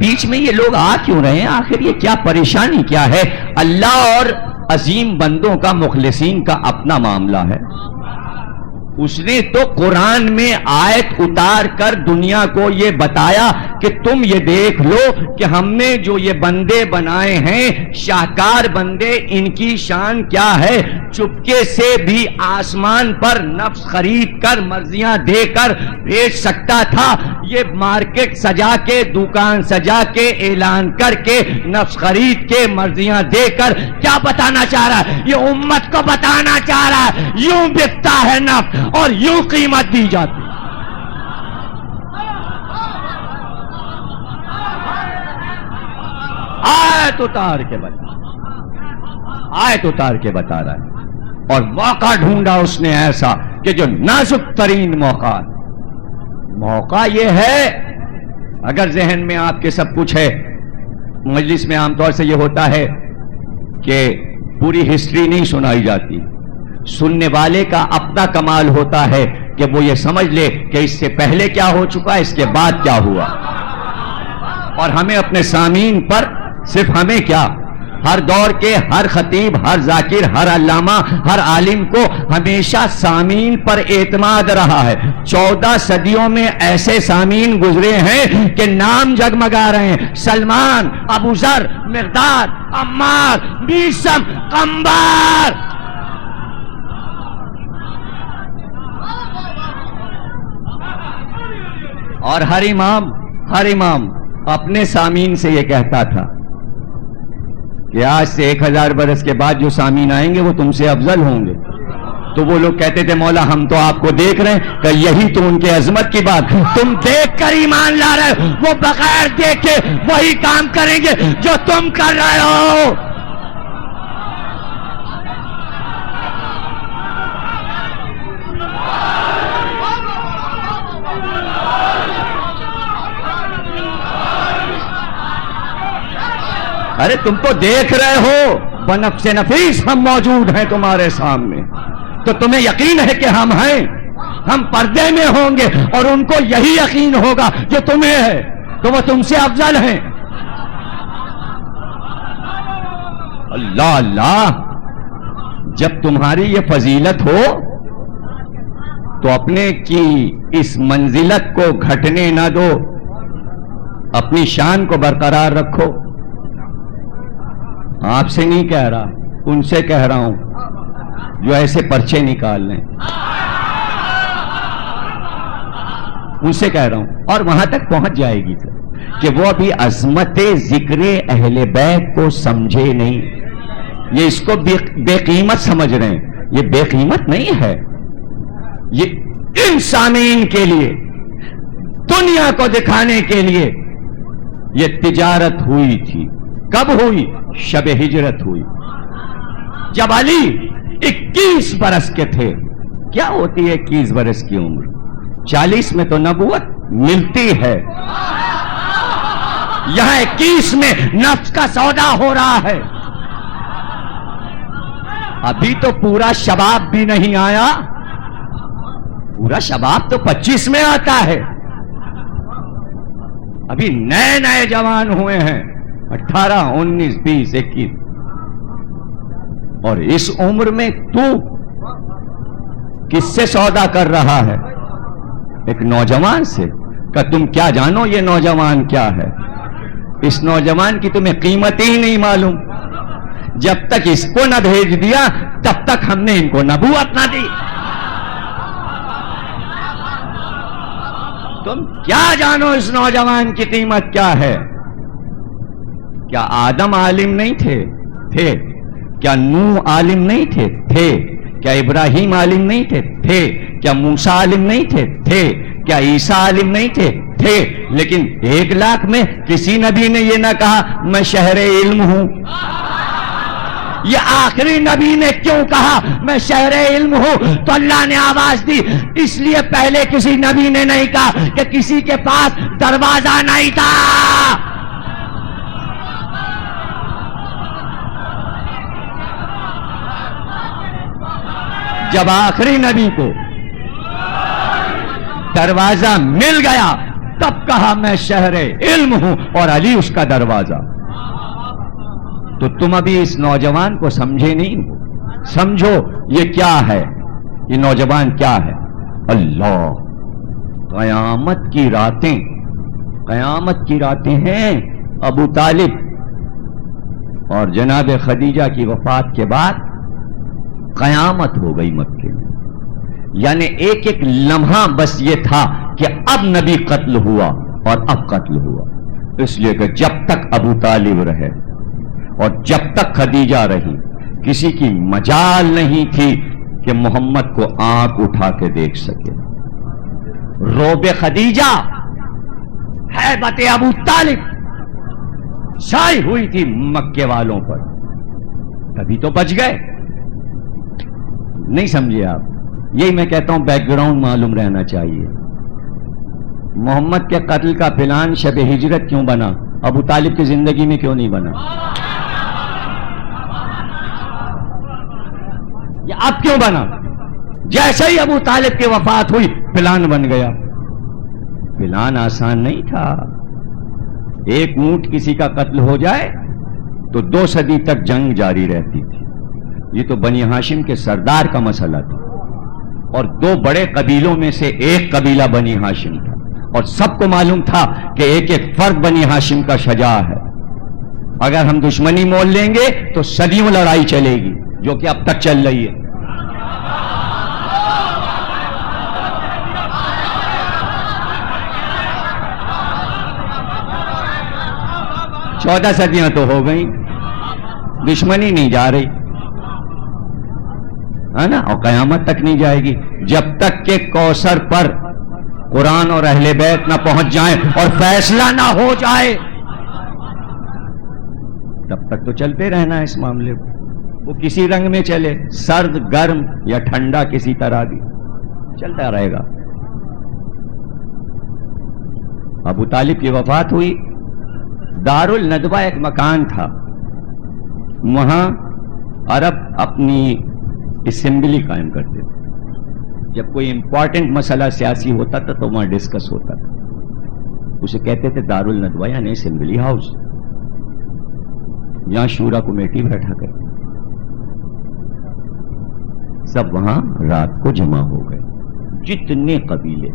بیچ میں یہ لوگ آ کیوں رہے ہیں؟ آخر یہ کیا پریشانی کیا ہے؟ اللہ اور عظیم بندوں کا، مخلصین کا اپنا معاملہ ہے۔ اس نے تو قرآن میں آیت اتار کر دنیا کو یہ بتایا کہ تم یہ دیکھ لو کہ ہم نے جو یہ بندے بنائے ہیں، شاہکار بندے، ان کی شان کیا ہے۔ چپکے سے بھی آسمان پر نفس خرید کر، مرضیاں دے کر بھیج سکتا تھا۔ یہ مارکیٹ سجا کے، دکان سجا کے، اعلان کر کے، نفس خرید کے، مرضیاں دے کر کیا بتانا چاہ رہا ہے؟ یہ امت کو بتانا چاہ رہا ہے یوں بکتا ہے نفس اور یوں قیمت دی جاتی۔ آیت اتار کے بتا، آیت اتار کے بتا رہا ہے، اور موقع ڈھونڈا اس نے ایسا کہ جو نازک ترین موقع یہ ہے۔ اگر ذہن میں آپ کے سب کچھ ہے، مجلس میں عام طور سے یہ ہوتا ہے کہ پوری ہسٹری نہیں سنائی جاتی، سننے والے کا اپنا کمال ہوتا ہے کہ وہ یہ سمجھ لے کہ اس سے پہلے کیا ہو چکا، اس کے بعد کیا ہوا۔ اور ہمیں اپنے سامعین پر، صرف ہمیں کیا، ہر دور کے ہر خطیب، ہر ذاکر، ہر علامہ، ہر عالم کو ہمیشہ سامعین پر اعتماد رہا ہے۔ 14 صدیوں میں ایسے سامعین گزرے ہیں کہ نام جگمگا رہے ہیں: سلمان، ابو ذر، مقداد، عمار، بیسم، قمبار۔ اور ہر امام اپنے سامعین سے یہ کہتا تھا کہ آج سے 1000 برس کے بعد جو سامعین آئیں گے وہ تم سے افضل ہوں گے۔ تو وہ لوگ کہتے تھے مولا ہم تو آپ کو دیکھ رہے ہیں، کہ یہی تو ان کے عظمت کی بات، تم دیکھ کر ایمان لا رہے ہو، وہ بغیر دیکھے وہی کام کریں گے جو تم کر رہے ہو۔ ارے تم تو دیکھ رہے ہو، بنفس نفیس ہم موجود ہیں تمہارے سامنے، تو تمہیں یقین ہے کہ ہم ہیں، ہم پردے میں ہوں گے، اور ان کو یہی یقین ہوگا جو تمہیں ہے، تو وہ تم سے افضل ہیں۔ اللہ اللہ، جب تمہاری یہ فضیلت ہو تو اپنے کی اس منزلت کو گھٹنے نہ دو، اپنی شان کو برقرار رکھو. آپ سے نہیں کہہ رہا، ان سے کہہ رہا ہوں جو ایسے پرچے نکال لیں، ان سے کہہ رہا ہوں. اور وہاں تک پہنچ جائے گی سر کہ وہ ابھی عظمت ذکر اہل بیت کو سمجھے نہیں. یہ اس کو بے قیمت سمجھ رہے ہیں. یہ بے قیمت نہیں ہے، یہ ان سامعین کے لیے، دنیا کو دکھانے کے لیے یہ تجارت ہوئی تھی. کب ہوئی؟ شب ہجرت ہوئی، جب علی 21 برس کے تھے. کیا ہوتی ہے 21 برس کی عمر؟ 40 میں تو نبوت ملتی ہے، یہاں 21 میں نفس کا سودا ہو رہا ہے. ابھی تو پورا شباب بھی نہیں آیا، پورا شباب تو 25 میں آتا ہے. ابھی نئے نئے جوان ہوئے ہیں، 18 19 20 21. اور اس عمر میں تو کس سے سودا کر رہا ہے؟ ایک نوجوان سے. کہ تم کیا جانو یہ نوجوان کیا ہے؟ اس نوجوان کی تمہیں قیمت ہی نہیں معلوم. جب تک اس کو نہ بھیج دیا تب تک ہم نے ان کو نبوت نہ دی. تم کیا جانو اس نوجوان کی قیمت کیا ہے؟ کیا آدم عالم نہیں تھے؟ تھے. کیا نوح عالم نہیں تھے؟ تھے. کیا ابراہیم عالم نہیں تھے؟ تھے. کیا موسیٰ عالم نہیں تھے؟ تھے. کیا عیسیٰ عالم نہیں تھے؟ تھے. لیکن 1 لاکھ میں کسی نبی نے یہ نہ کہا میں شہر علم ہوں. یہ آخری نبی نے کیوں کہا میں شہر علم ہوں؟ تو اللہ نے آواز دی، اس لیے پہلے کسی نبی نے نہیں کہا کہ کسی کے پاس دروازہ نہیں تھا. جب آخری نبی کو دروازہ مل گیا تب کہا میں شہر علم ہوں اور علی اس کا دروازہ. تو تم ابھی اس نوجوان کو سمجھے نہیں. سمجھو یہ کیا ہے، یہ نوجوان کیا ہے. اللہ، قیامت کی راتیں، قیامت کی راتیں ہیں. ابو طالب اور جناب خدیجہ کی وفات کے بعد قیامت ہو گئی مکے میں. یعنی ایک ایک لمحہ بس یہ تھا کہ اب نبی قتل ہوا اور اب قتل ہوا. اس لیے کہ جب تک ابو طالب رہے اور جب تک خدیجہ رہی کسی کی مجال نہیں تھی کہ محمد کو آنکھ اٹھا کے دیکھ سکے. روب خدیجہ، ہیبت ابو طالب چھائی ہوئی تھی مکے والوں پر. تبھی تو بچ گئے. نہیں سمجھے آپ؟ یہی میں کہتا ہوں بیک گراؤنڈ معلوم رہنا چاہیے. محمد کے قتل کا پلان شب ہجرت کیوں بنا؟ ابو طالب کی زندگی میں کیوں نہیں بنا؟ یہ اب کیوں بنا؟ جیسے ہی ابو طالب کی وفات ہوئی پلان بن گیا. پلان آسان نہیں تھا. ایک اونٹ کسی کا قتل ہو جائے تو 2 صدی تک جنگ جاری رہتی تھی. یہ تو بنی ہاشم کے سردار کا مسئلہ تھا اور 2 بڑے قبیلوں میں سے ایک قبیلہ بنی ہاشم تھا اور سب کو معلوم تھا کہ ایک ایک فرد بنی ہاشم کا شجاع ہے. اگر ہم دشمنی مول لیں گے تو صدیوں لڑائی چلے گی، جو کہ اب تک چل رہی ہے. چودہ صدیاں تو ہو گئی، دشمنی نہیں جا رہی ہے نا، اور قیامت تک نہیں جائے گی جب تک کہ کوثر پر قرآن اور اہل بیت نہ پہنچ جائیں اور فیصلہ نہ ہو جائے. تب تک تو چلتے رہنا ہے اس معاملے کو. وہ کسی رنگ میں چلے، سرد گرم یا ٹھنڈا، کسی طرح بھی چلتا رہے گا. ابو طالب کی وفات ہوئی. دار الندوہ ایک مکان تھا، وہاں عرب اپنی اسمبلی قائم کرتے تھے. جب کوئی امپورٹنٹ مسئلہ سیاسی ہوتا تھا تو وہاں ڈسکس ہوتا تھا. اسے کہتے تھے دار الندوہ یعنی اسمبلی ہاؤس. یہاں شورا کمیٹی بیٹھا کر سب وہاں رات کو جمع ہو گئے. جتنے قبیلے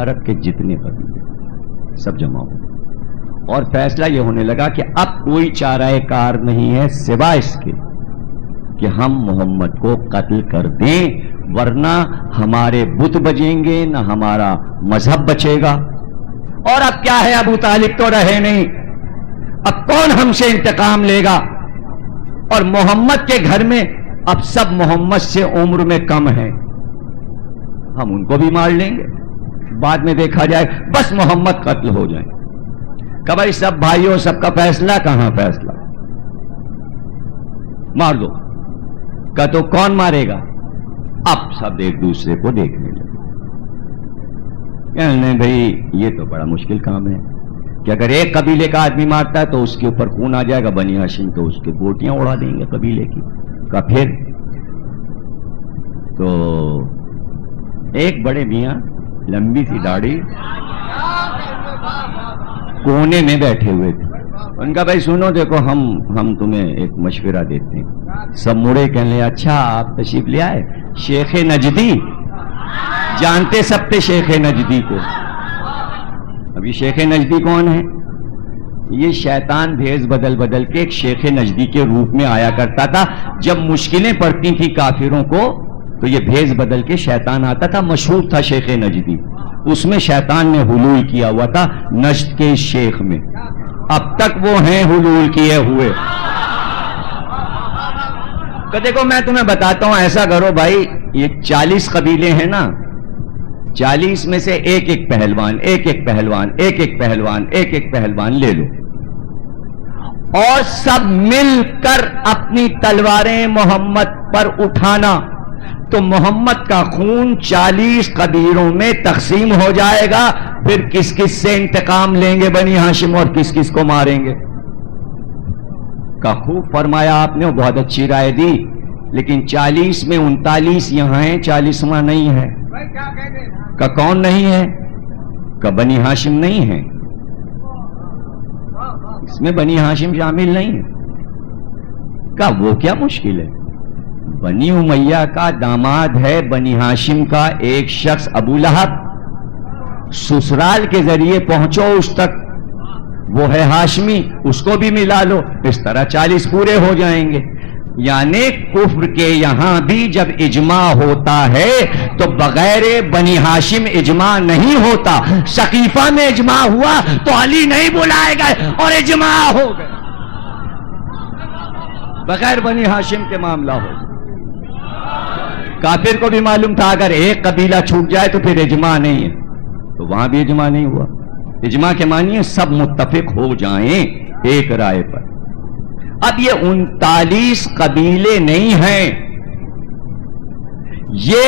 عرب کے جتنے قبیلے سب جمع ہو گئے اور فیصلہ یہ ہونے لگا کہ اب کوئی چارہ کار نہیں ہے سوائے اس کے کہ ہم محمد کو قتل کر دیں، ورنہ ہمارے بت بچیں گے نہ ہمارا مذہب بچے گا. اور اب کیا ہے، ابو طالب تو رہے نہیں، اب کون ہم سے انتقام لے گا؟ اور محمد کے گھر میں اب سب محمد سے عمر میں کم ہیں، ہم ان کو بھی مار لیں گے، بعد میں دیکھا جائے، بس محمد قتل ہو جائیں. کہ بھائی سب بھائیوں، سب کا فیصلہ کہاں فیصلہ، مار دو. کہ تو کون مارے گا؟ اب سب ایک دوسرے کو دیکھنے لگے. نہیں بھائی یہ تو بڑا مشکل کام ہے کہ اگر ایک قبیلے کا آدمی مارتا ہے تو اس کے اوپر خون آ جائے گا، بنی ہاشم تو اس کے بوٹیاں اڑا دیں گے قبیلے کی. کا پھر تو ایک بڑے میاں لمبی سی داڑھی کونے میں بیٹھے ہوئے تھے. ان کا بھائی سنو دیکھو ہم تمہیں ایک مشورہ دیتے ہیں. سب مڑے کہنے لگے اچھا آپ تشریف لے آئے. شیخ نجدی جانتے سب تھے شیخ نجدی کو. ابھی شیخ نجدی کون ہے؟ یہ شیطان بھیس بدل بدل کے ایک شیخ نجدی کے روپ میں آیا کرتا تھا. جب مشکلیں پڑتی تھی کافروں کو تو یہ بھیس بدل کے شیطان آتا تھا. مشہور تھا شیخ نجدی. اس میں شیطان نے حلول کیا ہوا تھا نجد کے شیخ میں. اب تک وہ ہیں حلول کیے ہوئے. تو دیکھو میں تمہیں بتاتا ہوں، ایسا کرو بھائی، یہ 40 قبیلے ہیں نا، 40 میں سے ایک ایک پہلوان لے لو اور سب مل کر اپنی تلواریں محمد پر اٹھانا، تو محمد کا خون 40 قبیلوں میں تقسیم ہو جائے گا. پھر کس کس سے انتقام لیں گے بنی ہاشم اور کس کس کو ماریں گے؟ کا خوب فرمایا آپ نے، بہت اچھی رائے دی. لیکن 40 میں 39 یہاں ہیں، 40واں نہیں ہے. کا کون نہیں ہے؟ کا بنی ہاشم نہیں ہے. اس میں بنی ہاشم شامل نہیں ہے. کا وہ کیا مشکل ہے؟ بنی امیہ کا داماد ہے بنی ہاشم کا ایک شخص ابو لہب. سسرال کے ذریعے پہنچو اس تک، وہ ہے ہاشمی، اس کو بھی ملا لو. اس طرح 40 پورے ہو جائیں گے. یعنی کفر کے یہاں بھی جب اجماع ہوتا ہے تو بغیر بنی ہاشم اجماع نہیں ہوتا. سقیفہ میں اجماع ہوا تو علی نہیں بلائے گئے اور اجماع ہو گئے. بغیر بنی ہاشم کے معاملہ ہو. کافر کو بھی معلوم تھا اگر ایک قبیلہ چھوٹ جائے تو پھر اجماع نہیں ہے، تو وہاں بھی اجماع نہیں ہوا. اجماع کے معنی ہے سب متفق ہو جائیں ایک رائے پر. اب یہ 39 قبیلے نہیں ہیں، یہ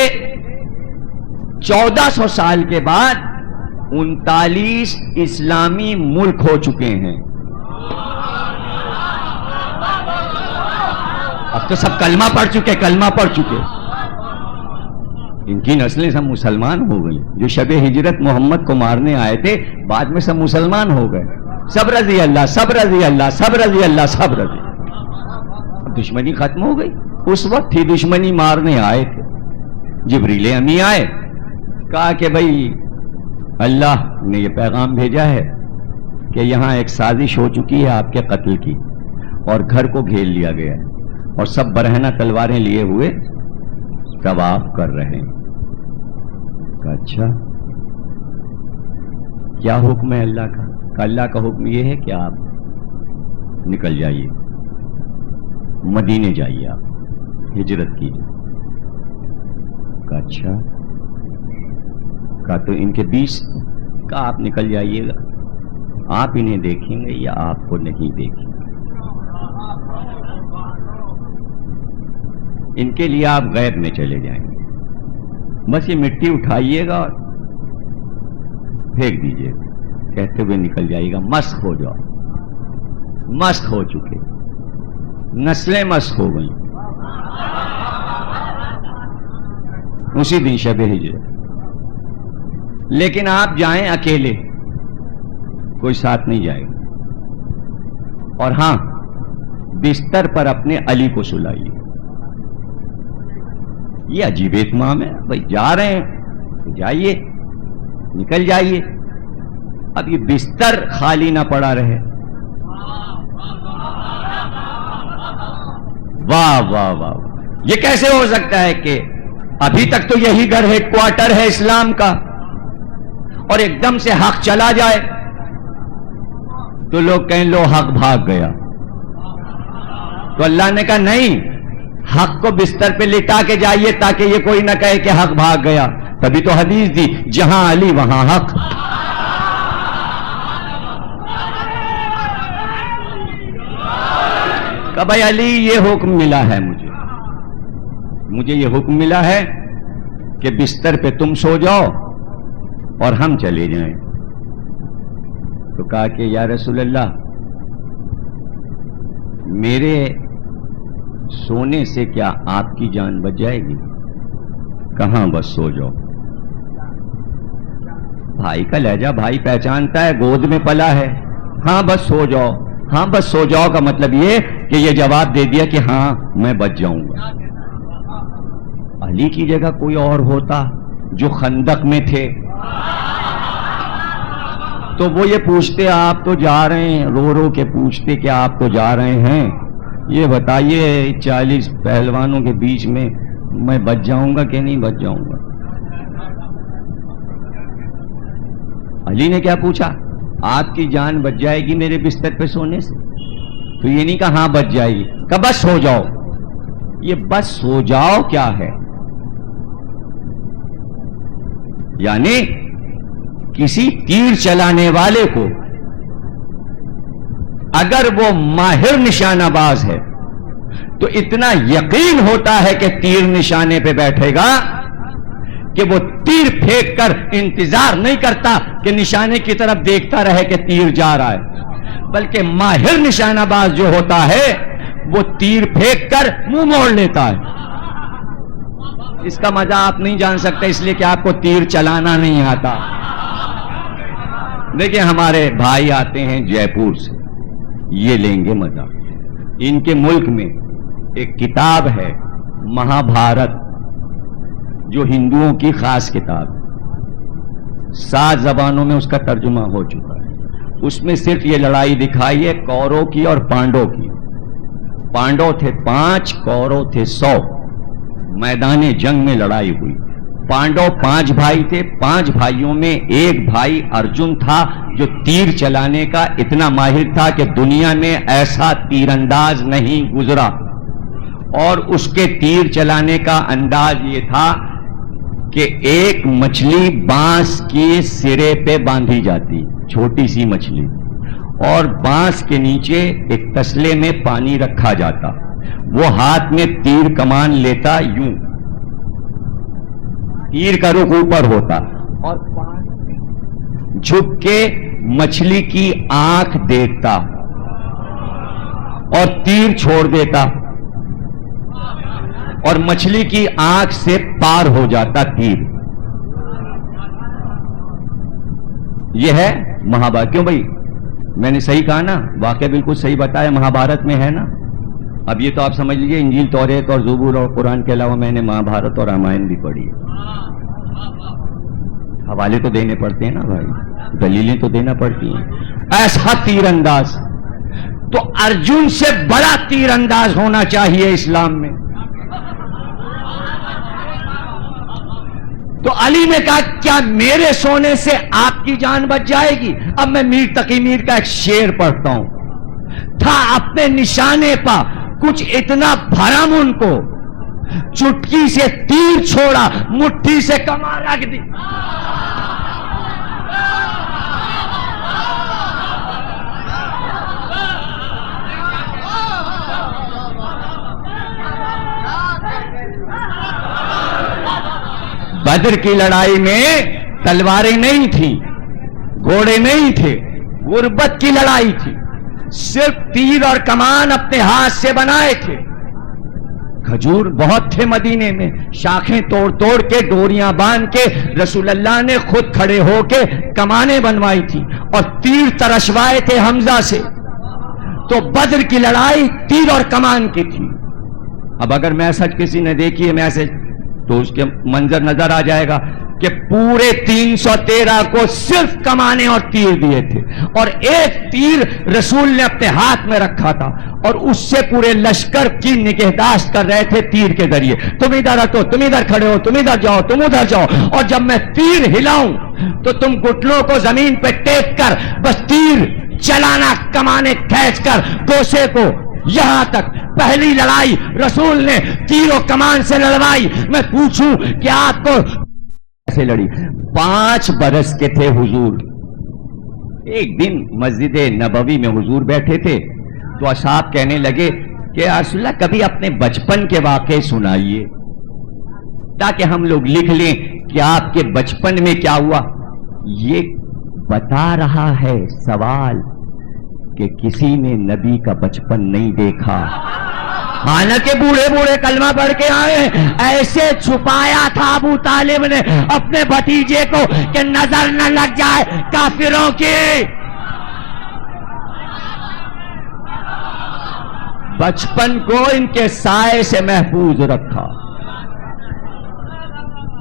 1400 سال کے بعد 39 اسلامی ملک ہو چکے ہیں. اب تو سب کلمہ پڑھ چکے. ان کی نسلیں سب مسلمان ہو گئی. جو شب ہجرت محمد کو مارنے آئے تھے بعد میں سب مسلمان ہو گئے. سب رضی اللہ. اب دشمنی ختم ہو گئی. اس وقت ہی دشمنی مارنے آئے تھے. جبریل امی آئے، کہا کہ بھائی اللہ نے یہ پیغام بھیجا ہے کہ یہاں ایک سازش ہو چکی ہے آپ کے قتل کی اور گھر کو گھیر لیا گیا ہے اور سب برہنہ تلواریں لیے ہوئے طواف کر رہے ہیں. اچھا کیا حکم ہے اللہ کا؟ اللہ کا حکم یہ ہے کہ آپ نکل جائیے، مدینے جائیے، آپ ہجرت کیجیے. اچھا کہا تو ان کے 20 کا آپ نکل جائیے گا، آپ انہیں دیکھیں گے یا آپ کو نہیں دیکھیں گے. ان کے لیے آپ غیب میں چلے جائیں گے، بس یہ مٹی اٹھائیے گا اور پھینک دیجیے گا، کہتے ہوئے نکل جائیے گا. مسخ ہو جاؤ. مسخ ہو چکے، نسلیں مسخ ہو گئیں. اسی دن شب ہجرت. لیکن آپ جائیں اکیلے، کوئی ساتھ نہیں جائے گا. اور ہاں بستر پر اپنے علی کو سلائیے. یہ عجیب اہتمام ہے. بھائی جا رہے ہیں تو جائیے, نکل جائیے, اب یہ بستر خالی نہ پڑا رہے. واہ واہ واہ, یہ کیسے ہو سکتا ہے کہ ابھی تک تو یہی گھر ہیڈ کوارٹر ہے اسلام کا, اور ایک دم سے حق چلا جائے تو لوگ کہیں لو حق بھاگ گیا. تو اللہ نے کہا نہیں, حق کو بستر پہ لٹا کے جائیے تاکہ یہ کوئی نہ کہے کہ حق بھاگ گیا. تبھی تو حدیث دی, جہاں علی وہاں حق. کہ بھائی علی یہ حکم ملا ہے مجھے یہ حکم ملا ہے کہ بستر پہ تم سو جاؤ اور ہم چلے جائیں. تو کہا کہ یا رسول اللہ, میرے سونے سے کیا آپ کی جان بچ جائے گی؟ کہاں بس سو جاؤ. بھائی کا لہجہ بھائی پہچانتا ہے, گود میں پلا ہے. ہاں بس سو جاؤ, ہاں بس سو جاؤ کا مطلب یہ کہ یہ جواب دے دیا کہ ہاں میں بچ جاؤں گا. علی کی جگہ کوئی اور ہوتا جو خندق میں تھے تو وہ یہ پوچھتے آپ تو جا رہے ہیں, رو رو کے پوچھتے کہ آپ تو جا رہے ہیں, یہ بتائیے 40 پہلوانوں کے بیچ میں بچ جاؤں گا کہ نہیں بچ جاؤں گا. علی نے کیا پوچھا, آپ کی جان بچ جائے گی میرے بستر پہ سونے سے؟ تو یہ نہیں کہا ہاں بچ جائے گی, کہ بس سو جاؤ. یہ بس سو جاؤ کیا ہے؟ یعنی کسی تیر چلانے والے کو اگر وہ ماہر نشانہ باز ہے تو اتنا یقین ہوتا ہے کہ تیر نشانے پہ بیٹھے گا کہ وہ تیر پھینک کر انتظار نہیں کرتا کہ نشانے کی طرف دیکھتا رہے کہ تیر جا رہا ہے, بلکہ ماہر نشانہ باز جو ہوتا ہے وہ تیر پھینک کر منہ موڑ لیتا ہے. اس کا مزہ آپ نہیں جان سکتے اس لیے کہ آپ کو تیر چلانا نہیں آتا. دیکھیں ہمارے بھائی آتے ہیں جے پور سے, یہ لیں گے مزہ. ان کے ملک میں ایک کتاب ہے مہا بھارت, جو ہندوؤں کی خاص کتاب, 7 زبانوں میں اس کا ترجمہ ہو چکا ہے. اس میں صرف یہ لڑائی دکھائی ہے کوروں کی اور پانڈو کی. پانڈو تھے 5, کورو تھے 100. میدان جنگ میں لڑائی ہوئی. پانڈو 5 بھائی تھے, 5 بھائیوں میں ایک بھائی ارجن تھا جو تیر چلانے کا اتنا ماہر تھا کہ دنیا میں ایسا تیر انداز نہیں گزرا. اور اس کے تیر چلانے کا انداز یہ تھا کہ ایک مچھلی بانس کے سرے پہ باندھی جاتی, چھوٹی سی مچھلی, اور بانس کے نیچے ایک تسلے میں پانی رکھا جاتا. وہ ہاتھ میں تیر کمان لیتا, یوں تیر کا رخ اوپر ہوتا, اور جھک کے مچھلی کی آنکھ دیکھتا اور تیر چھوڑ دیتا, اور مچھلی کی آنکھ سے پار ہو جاتا تیر. یہ ہے مہابھارت. کیوں بھائی میں نے صحیح کہا نا, واقعہ بالکل صحیح بتایا, مہابھارت میں ہے نا. اب یہ تو آپ سمجھ لیجئے انجیل, توریت اور زبور اور قرآن کے علاوہ میں نے مہابھارت اور رامائن بھی پڑھی ہے. حوالے تو دینے پڑتے ہیں نا بھائی, دلیلیں تو دینا پڑتی ہیں. ایسا تیر انداز تو ارجن سے بڑا تیر انداز ہونا چاہیے اسلام میں. تو علی نے کہا کیا میرے سونے سے آپ کی جان بچ جائے گی؟ اب میں میر تقی میر کا ایک شعر پڑھتا ہوں. تھا اپنے نشانے پا کچھ اتنا بھرم ان کو, چٹکی سے تیر چھوڑا مٹھی سے کمان رکھ دی. بدر کی لڑائی میں تلواریں نہیں تھیں, گھوڑے نہیں تھے, غربت کی لڑائی تھی. صرف تیر اور کمان اپنے ہاتھ سے بنائے تھے. کھجور بہت تھے مدینے میں, شاخیں توڑ توڑ کے ڈوریاں باندھ کے رسول اللہ نے خود کھڑے ہو کے کمانیں بنوائی تھی, اور تیر ترشوائے تھے حمزہ سے. تو بدر کی لڑائی تیر اور کمان کی تھی. اب اگر میسج کسی نے دیکھی ہے میسج تو اس کے منظر نظر آ جائے گا کہ پورے 313 کو صرف کمانے اور تیر دیے تھے, اور ایک تیر رسول نے اپنے ہاتھ میں رکھا تھا اور اس سے پورے لشکر کی نگہداشت کر رہے تھے تیر کے ذریعے. تم ادھر ہٹو, تم ادھر کھڑے ہو, تم ادھر جاؤ, تم ادھر جاؤ, اور جب میں تیر ہلاؤں تو تم گھٹنوں کو زمین پہ ٹیک کر بس تیر چلانا, کمانے کھینچ کر گوشے کو. یہاں تک پہلی لڑائی رسول نے تیر و کمان سے لڑوائی. میں پوچھوں کہ آپ کو کیسے لڑی؟ 5 برس کے تھے حضور. ایک دن مسجد نبوی میں حضور بیٹھے تھے تو اصحاب کہنے لگے کہ یا رسول اللہ کبھی اپنے بچپن کے واقعے سنائیے تاکہ ہم لوگ لکھ لیں کہ آپ کے بچپن میں کیا ہوا. یہ بتا رہا ہے سوال کہ کسی نے نبی کا بچپن نہیں دیکھا, حالانکہ بوڑھے بوڑھے کلمہ پڑھ کے آئے. ایسے چھپایا تھا ابو طالب نے اپنے بھتیجے کو کہ نظر نہ لگ جائے کافروں کی. بچپن کو ان کے سائے سے محفوظ رکھا.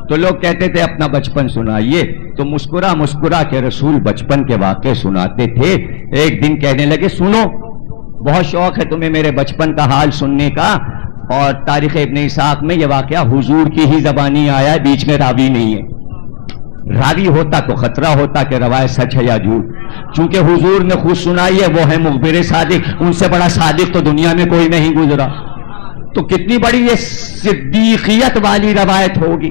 تو لوگ کہتے تھے اپنا بچپن سنائیے, تو مسکرا مسکرا کے رسول بچپن کے واقعے سناتے تھے. ایک دن کہنے لگے سنو, بہت شوق ہے تمہیں میرے بچپن کا حال سننے کا, اور تاریخ ابن اسحاق میں یہ واقعہ حضور کی ہی زبانی آیا ہے, بیچ میں راوی نہیں ہے. راوی ہوتا تو خطرہ ہوتا کہ روایت سچ ہے یا جھوٹ. چونکہ حضور نے خود سنائی ہے, وہ ہے مخبر صادق, ان سے بڑا صادق تو دنیا میں کوئی نہیں گزرا. تو کتنی بڑی یہ صدیقیت والی روایت ہوگی,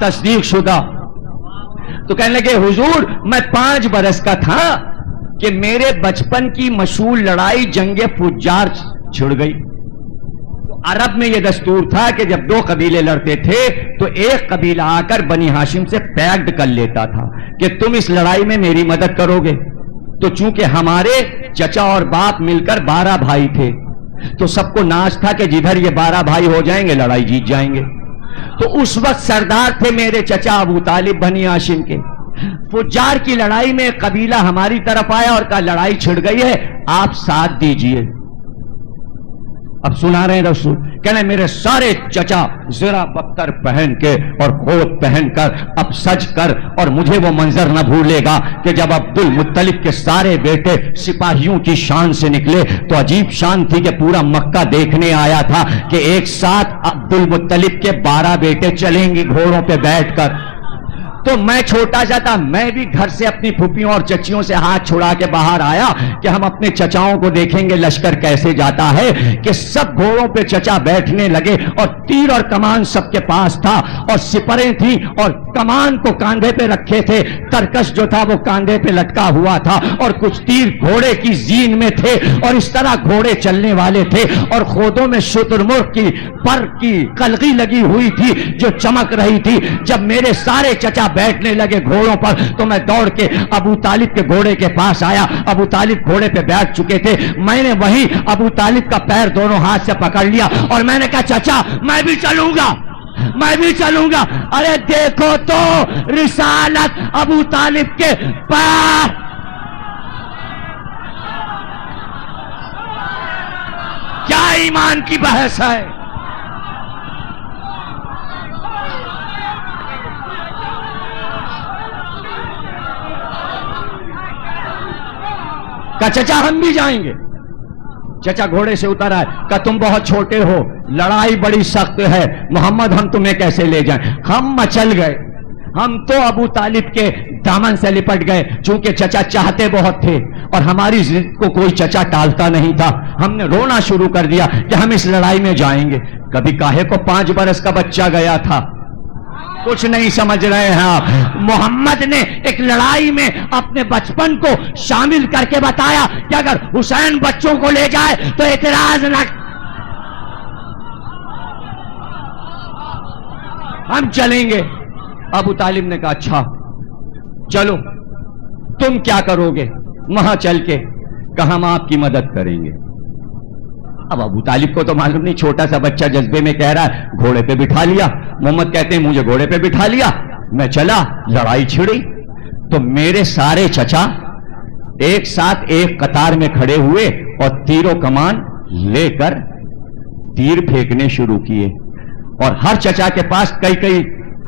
تصدیق شدہ. تو کہنے لگے حضور میں 5 برس کا تھا کہ میرے بچپن کی مشہور لڑائی جنگ فجار چھڑ گئی. تو عرب میں یہ دستور تھا کہ جب 2 قبیلے لڑتے تھے تو ایک قبیلہ آ کر بنی ہاشم سے پیکٹ کر لیتا تھا کہ تم اس لڑائی میں میری مدد کرو گے. تو چونکہ ہمارے چچا اور باپ مل کر 12 بھائی تھے تو سب کو ناز تھا کہ جدھر یہ 12 بھائی ہو جائیں گے لڑائی جیت جائیں گے. تو اس وقت سردار تھے میرے چچا ابو طالب بنی ہاشم کے. فجار کی لڑائی میں قبیلہ ہماری طرف آیا اور کہا لڑائی چھڑ گئی ہے, آپ ساتھ دیجئے. اب سنا رہے ہیں رسول, کہنے میرے سارے چچا زرہ بختر پہن کے اور کھوت پہن کر اب سج کر, اور مجھے وہ منظر نہ بھولے گا کہ جب عبد المطلب کے سارے بیٹے سپاہیوں کی شان سے نکلے تو عجیب شان تھی کہ پورا مکہ دیکھنے آیا تھا کہ ایک ساتھ عبد المطلب کے 12 بیٹے چلیں گے گھوڑوں پہ بیٹھ کر. تو میں چھوٹا سا تھا, میں بھی گھر سے اپنی پھوپھیوں اور چچیوں سے ہاتھ چھڑا کے باہر آیا کہ ہم اپنے چچاؤں کو دیکھیں گے لشکر کیسے جاتا ہے. کہ سب گھوڑوں پہ چچا بیٹھنے لگے اور تیر اور کمان سب کے پاس تھا اور سپریں تھیں اور کمان کو کاندھے پہ رکھے تھے, ترکش جو تھا وہ کاندھے پہ لٹکا ہوا تھا, اور کچھ تیر گھوڑے کی زین میں تھے, اور اس طرح گھوڑے چلنے والے تھے, اور خودوں میں شترمرغ کی پر کی قلغی لگی ہوئی تھی جو چمک رہی تھی. جب میرے سارے چچا بیٹھنے لگے گھوڑوں پر تو میں دوڑ کے ابو طالب کے گھوڑے کے پاس آیا. ابو طالب گھوڑے پہ بیٹھ چکے تھے. میں نے وہیں ابو طالب کا پیر دونوں ہاتھ سے پکڑ لیا اور میں نے کہا چچا میں بھی چلوں گا, میں بھی چلوں گا. ارے دیکھو تو رسالت ابو طالب کے پیر, کیا ایمان کی بحث ہے. کہا چچا ہم بھی جائیں گے. چچا گھوڑے سے اتر آئے, کہا تم بہت چھوٹے ہو, لڑائی بڑی سخت ہے, محمد ہم تمہیں کیسے لے جائیں. ہم مچل گئے, ہم تو ابو طالب کے دامن سے لپٹ گئے. چونکہ چچا چاہتے بہت تھے اور ہماری ضد کو کوئی چچا ٹالتا نہیں تھا. ہم نے رونا شروع کر دیا کہ ہم اس لڑائی میں جائیں گے. کبھی کاہے کو 5 برس کا بچہ گیا تھا, کچھ نہیں سمجھ رہے ہیں آپ. محمد نے ایک لڑائی میں اپنے بچپن کو شامل کر کے بتایا کہ اگر حسین بچوں کو لے جائے تو اعتراض نہ, ہم چلیں گے. ابو طالب نے کہا اچھا چلو, تم کیا کرو گے؟ وہاں چل کے کہا ہم آپ کی مدد کریں گے. اب ابو طالب کو تو معلوم نہیں, چھوٹا سا بچہ جذبے میں کہہ رہا ہے, گھوڑے پہ بٹھا لیا. محمد کہتے ہیں مجھے گھوڑے پہ بٹھا لیا, میں چلا, لڑائی چھڑی. تو میرے سارے چچا ایک ساتھ ایک قطار میں کھڑے ہوئے اور تیرو کمان لے کر تیر پھینکنے شروع کیے، اور ہر چچا کے پاس کئی کئی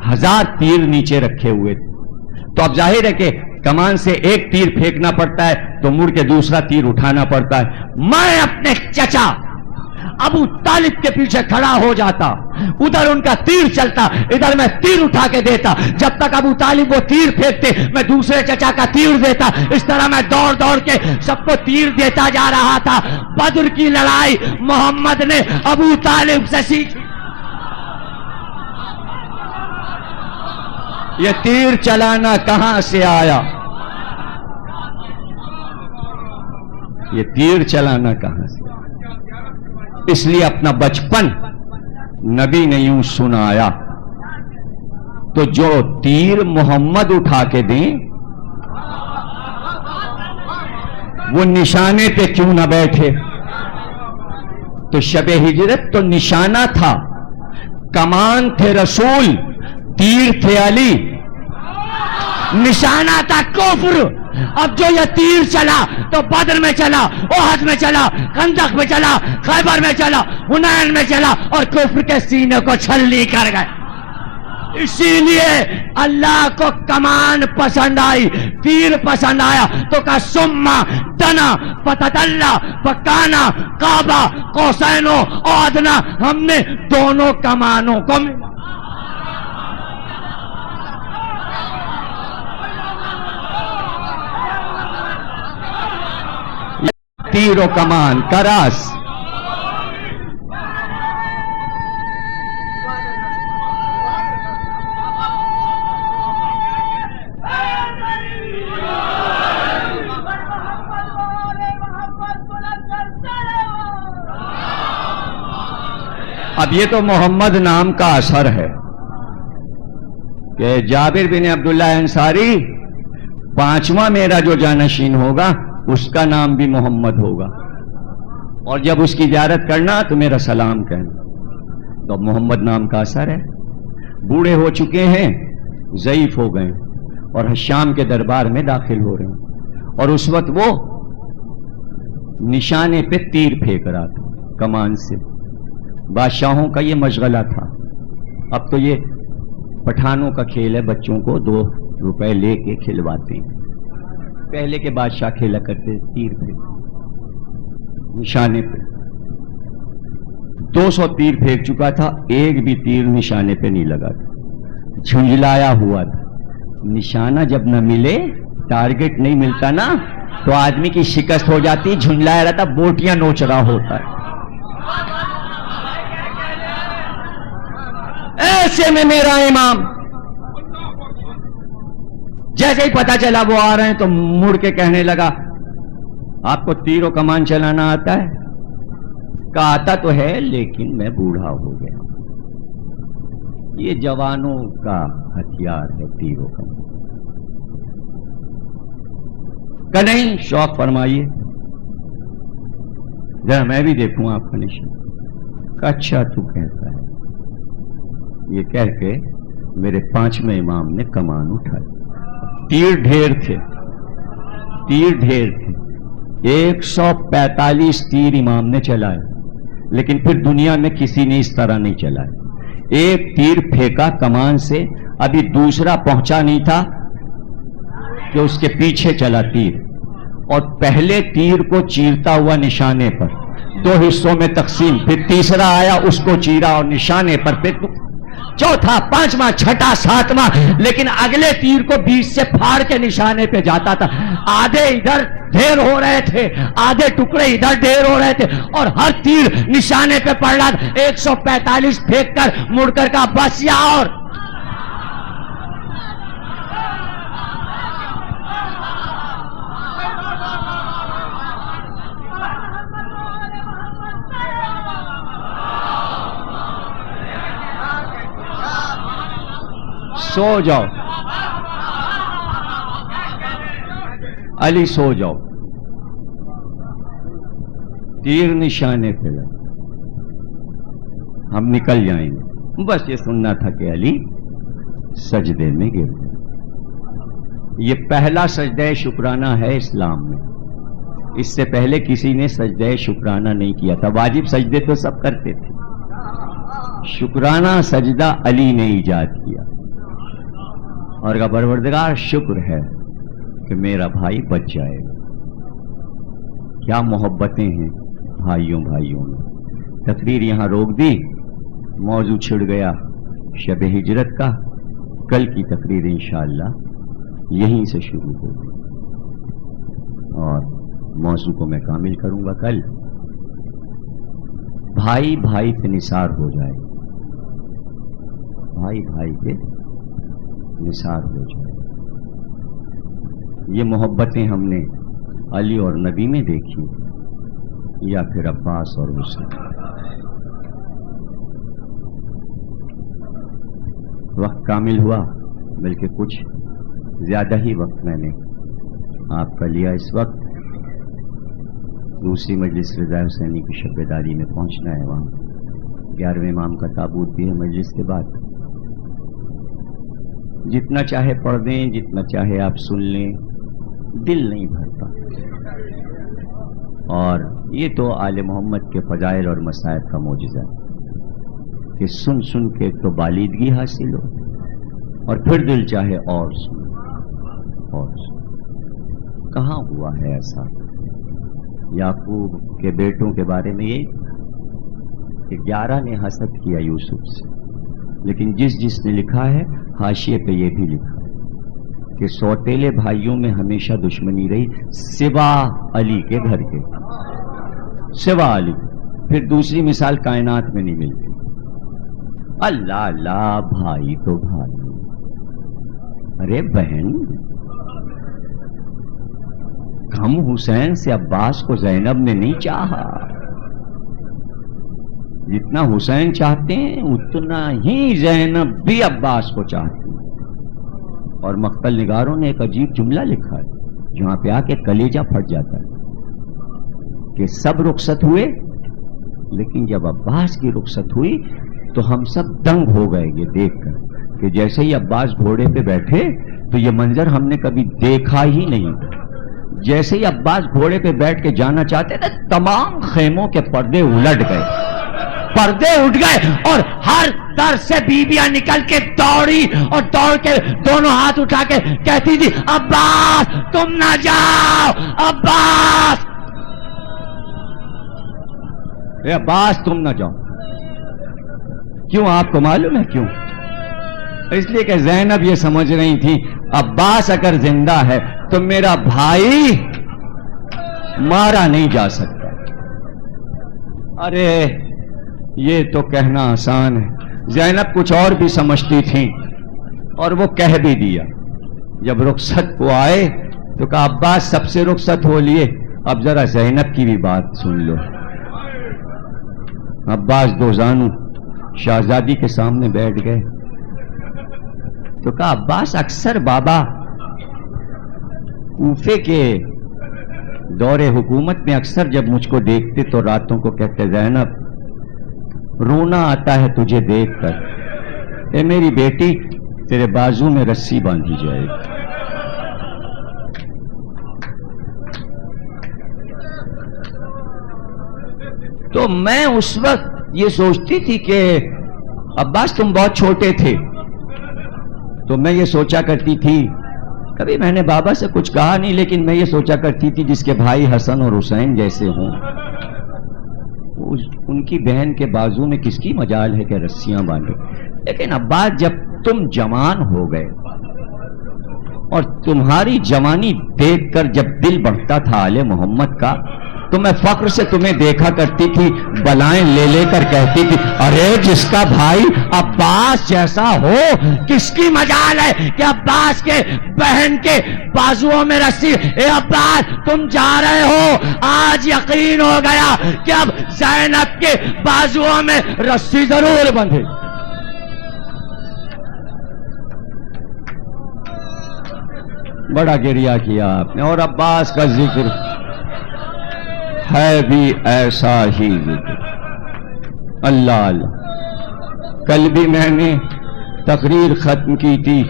ہزار تیر نیچے رکھے ہوئے تھے. تو اب ظاہر ہے کہ کمان سے ایک تیر پھینکنا پڑتا ہے تو مڑ کے دوسرا تیر اٹھانا پڑتا ہے. میں اپنے چچا ابو طالب کے پیچھے کھڑا ہو جاتا، ادھر ان کا تیر چلتا، ادھر میں تیر اٹھا کے دیتا. جب تک ابو طالب وہ تیر پھینکتے میں دوسرے چچا کا تیر دیتا. اس طرح میں دوڑ دوڑ کے سب کو تیر دیتا جا رہا تھا. بدر کی لڑائی محمد نے ابو طالب سے سیکھی. یہ تیر چلانا کہاں سے آیا؟ یہ تیر چلانا کہاں سے؟ اس لیے اپنا بچپن نبی نے یوں سنایا. تو جو تیر محمد اٹھا کے دیں وہ نشانے پہ کیوں نہ بیٹھے؟ تو شب ہجرت تو نشانہ تھا، کمان تھے رسول، تیر تھے علی. نشانہ تھا کفر. اب جو یہ تیر چلا تو بدر میں چلا، احد میں چلا، خندق میں چلا، خیبر میں چلا، حنین میں چلا، اور کفر کے سینے کو چھلنی کر گئے. اسی لیے اللہ کو کمان پسند آئی، تیر پسند آیا تو کہا سما دنا فتدلا فکانا کعبہ قوسین و ادنی. ہم نے دونوں کمانوں کو تیر و کمان کا راز. اب یہ تو محمد نام کا اثر ہے کہ جابر بن عبداللہ انصاری پانچواں میرا جو جانشین ہوگا اس کا نام بھی محمد ہوگا، اور جب اس کی زیارت کرنا تو میرا سلام کہنا. تو محمد نام کا اثر ہے. بوڑھے ہو چکے ہیں، ضعیف ہو گئے، اور شام کے دربار میں داخل ہو رہے ہیں، اور اس وقت وہ نشانے پہ تیر پھینک رہا تھا کمان سے. بادشاہوں کا یہ مشغلہ تھا. اب تو یہ پٹھانوں کا کھیل ہے، بچوں کو 2 روپے لے کے کھلواتے ہیں. پہلے کے بادشاہ کھیلا کرتے تیر پہ نشانے پہ. 200 تیر پھینک چکا تھا، ایک بھی تیر نشانے پہ نہیں لگا تھا. جھنجھلایا ہوا تھا. نشانہ جب نہ ملے، ٹارگٹ نہیں ملتا نا، تو آدمی کی شکست ہو جاتی. جھنجلایا رہتا، بوٹیاں نوچ رہا ہوتا ہے. ایسے میں میرا امام جیسے ہی پتا چلا وہ آ رہے ہیں تو مڑ کے کہنے لگا آپ کو تیر و کمان چلانا آتا ہے؟ کہا آتا تو ہے لیکن میں بوڑھا ہو گیا. یہ جوانوں کا ہتھیار ہے تیر و کمان. کہ نہیں شوق فرمائیے ذرا میں بھی دیکھوں آپ کا نشان. کہ اچھا تو کہتا ہے. یہ کہہ کے میرے 5ویں امام نے کمان اٹھائی. تیر ڈھیر تھے، تیر ڈھیر تھے. 145 تیر امام نے چلائے، لیکن پھر دنیا میں کسی نے اس طرح نہیں چلائے. ایک تیر پھینکا کمان سے، ابھی دوسرا پہنچا نہیں تھا کہ اس کے پیچھے چلا تیر، اور پہلے تیر کو چیرتا ہوا نشانے پر 2 حصوں میں تقسیم، پھر تیسرا آیا اس کو چیرا اور نشانے پر، پھر چوتھا، 5واں، 6واں، 7واں، لیکن اگلے تیر کو بیچ سے پھاڑ کے نشانے پہ جاتا تھا. آدھے ادھر ڈھیر ہو رہے تھے، آدھے ٹکڑے ادھر ڈھیر ہو رہے تھے، اور ہر تیر نشانے پہ پڑ رہا تھا. 145 پھینک کر مڑ کر کا بس یا اور سو جاؤ علی، سو جاؤ. تیر نشانے پہ لگا، ہم نکل جائیں گے. بس یہ سننا تھا کہ علی سجدے میں گر. یہ پہلا سجدہ شکرانہ ہے اسلام میں. اس سے پہلے کسی نے سجدہ شکرانہ نہیں کیا تھا. واجب سجدے تو سب کرتے تھے, شکرانہ سجدہ علی نے ایجاد کیا اور کا پروردگار شکر ہے کہ میرا بھائی بچ جائے. کیا محبتیں ہیں بھائیوں میں. تقریر یہاں روک دی, موضوع چھڑ گیا شب ہجرت کا. کل کی تقریر انشاءاللہ یہیں سے شروع ہوگی اور موضوع کو میں کامل کروں گا کل. بھائی بھائی سے نثار ہو جائے, بھائی بھائی کے نثار ہو جائے. یہ محبتیں ہم نے علی اور نبی میں دیکھی یا پھر عباس اور حسین. وقت کامل ہوا, بلکہ کچھ زیادہ ہی وقت میں نے آپ کا لیا. اس وقت دوسری مجلس رضا حسینی کی شب بیداری میں پہنچنا ہے. وہاں 11ویں امام کا تابوت بھی ہے مجلس کے بعد. جتنا چاہے پڑھ دیں, جتنا چاہے آپ سن لیں, دل نہیں بھرتا. اور یہ تو آل محمد کے فضائل اور مصائب کا معجزہ ہے کہ سن سن کے تو بالیدگی حاصل ہو اور پھر دل چاہے اور سن اور سن. کہاں ہوا ہے ایسا؟ یعقوب کے بیٹوں کے بارے میں یہ کہ 11 نے حسد کیا یوسف سے, لیکن جس نے لکھا ہے حاشیے پہ یہ بھی لکھا کہ سوتیلے بھائیوں میں ہمیشہ دشمنی رہی سوا علی کے گھر کے, سوا علی. پھر دوسری مثال کائنات میں نہیں ملتی. اللہ اللہ, بھائی تو بھائی. ارے بہن, ہم حسین سے عباس کو زینب نے نہیں چاہا. جتنا حسین چاہتے ہیں اتنا ہی زینب بھی عباس کو چاہتی ہیں. اور مقتل نگاروں نے ایک عجیب جملہ لکھا ہے جہاں پہ آ کے کلیجہ پھٹ جاتا ہے کہ سب رخصت ہوئے, لیکن جب عباس کی رخصت ہوئی تو ہم سب دنگ ہو گئے یہ دیکھ کر کہ جیسے ہی عباس گھوڑے پہ بیٹھے تو یہ منظر ہم نے کبھی دیکھا ہی نہیں. جیسے ہی عباس گھوڑے پہ بیٹھ کے جانا چاہتے تھے تمام خیموں کے پردے الٹ گئے, پردے اٹھ گئے اور ہر در سے بیویاں نکل کے دوڑی اور دوڑ کے دونوں ہاتھ اٹھا کے کہتی تھی عباس تم نہ جاؤ, عباس, اے عباس تم نہ جاؤ. کیوں آپ کو معلوم ہے کیوں؟ اس لیے کہ زینب یہ سمجھ رہی تھی عباس اگر زندہ ہے تو میرا بھائی مارا نہیں جا سکتا. ارے یہ تو کہنا آسان ہے, زینب کچھ اور بھی سمجھتی تھی اور وہ کہہ بھی دیا. جب رخصت کو آئے تو کہا عباس سب سے رخصت ہو لیے, اب ذرا زینب کی بھی بات سن لو. عباس دو زانو شہزادی کے سامنے بیٹھ گئے تو کہا عباس اکثر بابا کوفے کے دور حکومت میں اکثر جب مجھ کو دیکھتے تو راتوں کو کہتے زینب رونا آتا ہے تجھے دیکھ کر, اے میری بیٹی تیرے بازو میں رسی باندھی جائے گی. تو میں اس وقت یہ سوچتی تھی کہ عباس تم بہت چھوٹے تھے, تو میں یہ سوچا کرتی تھی, کبھی میں نے بابا سے کچھ کہا نہیں, لیکن میں یہ سوچا کرتی تھی جس کے بھائی حسن اور حسین جیسے ہوں ان کی بہن کے بازو میں کس کی مجال ہے کہ رسیاں باندھے. لیکن عباس جب تم جوان ہو گئے اور تمہاری جوانی دیکھ کر جب دل بڑھتا تھا آل محمد کا, تو میں فخر سے تمہیں دیکھا کرتی تھی, بلائیں لے لے کر کہتی تھی ارے جس کا بھائی عباس جیسا ہو کس کی مجال ہے کہ عباس کے بہن کے بازوؤں میں رسی. اے عباس تم جا رہے ہو, آج یقین ہو گیا کہ اب زینب کے بازوؤں میں رسی ضرور بندھے. بڑا گریہ کیا آپ نے, اور عباس کا ذکر ہے بھی ایسا ہی ذکر. اللہ اللہ, کل بھی میں نے تقریر ختم کی تھی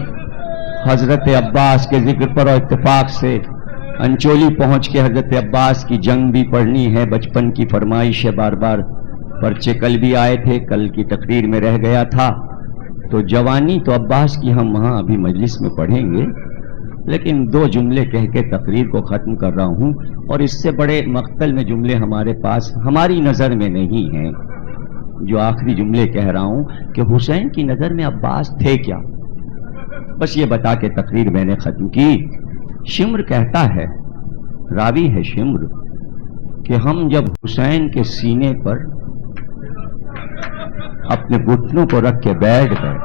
حضرت عباس کے ذکر پر, اور اتفاق سے انچولی پہنچ کے حضرت عباس کی جنگ بھی پڑھنی ہے، بچپن کی فرمائش ہے بار بار، پرچے کل بھی آئے تھے، کل کی تقریر میں رہ گیا تھا، تو جوانی تو عباس کی ہم وہاں ابھی مجلس میں پڑھیں گے، لیکن 2 جملے کہہ کے تقریر کو ختم کر رہا ہوں، اور اس سے بڑے مقتل میں جملے ہمارے پاس ہماری نظر میں نہیں ہیں۔ جو آخری جملے کہہ رہا ہوں کہ حسین کی نظر میں عباس تھے کیا، بس یہ بتا کے تقریر میں نے ختم کی۔ شمر کہتا ہے، راوی ہے شمر، کہ ہم جب حسین کے سینے پر اپنے گھٹنوں کو رکھ کے بیٹھ گئے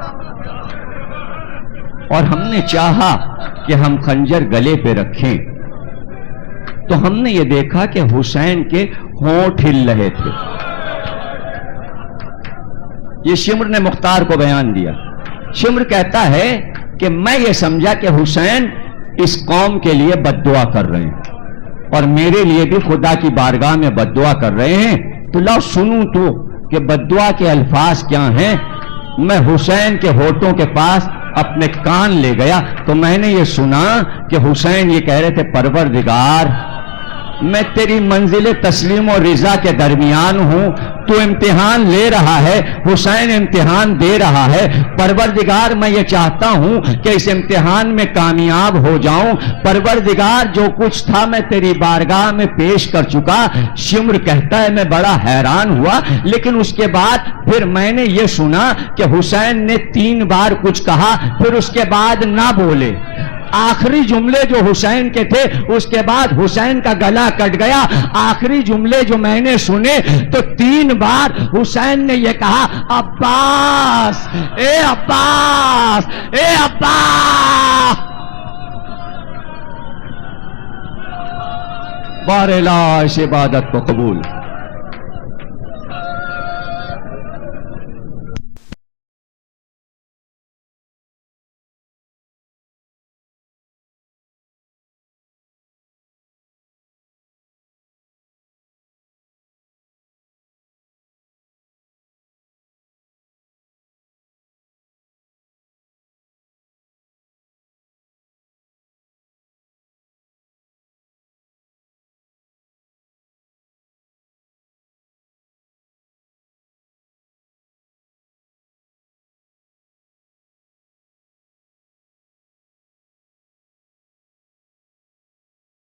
اور ہم نے چاہا کہ ہم خنجر گلے پہ رکھیں، تو ہم نے یہ دیکھا کہ حسین کے ہونٹ ہل رہے تھے۔ یہ شمر نے مختار کو بیان دیا۔ شمر کہتا ہے کہ میں یہ سمجھا کہ حسین اس قوم کے لیے بد دعا کر رہے ہیں اور میرے لیے بھی خدا کی بارگاہ میں بد دعا کر رہے ہیں، تو لاؤ سنوں تو کہ بد دعا کے الفاظ کیا ہیں۔ میں حسین کے ہونٹوں کے پاس اپنے کان لے گیا تو میں نے یہ سنا کہ حسین یہ کہہ رہے تھے، پروردگار میں تیری منزل تسلیم و رضا کے درمیان ہوں، تو امتحان لے رہا ہے، حسین امتحان دے رہا ہے، پروردگار میں یہ چاہتا ہوں کہ اس امتحان میں کامیاب ہو جاؤں، پروردگار جو کچھ تھا میں تیری بارگاہ میں پیش کر چکا۔ شمر کہتا ہے میں بڑا حیران ہوا، لیکن اس کے بعد پھر میں نے یہ سنا کہ حسین نے 3 بار کچھ کہا، پھر اس کے بعد نہ بولے۔ آخری جملے جو حسین کے تھے اس کے بعد حسین کا گلا کٹ گیا۔ آخری جملے جو میں نے سنے تو 3 بار حسین نے یہ کہا، عباس اے عباس اے عباس۔ بار الہ اس عبادت کو قبول۔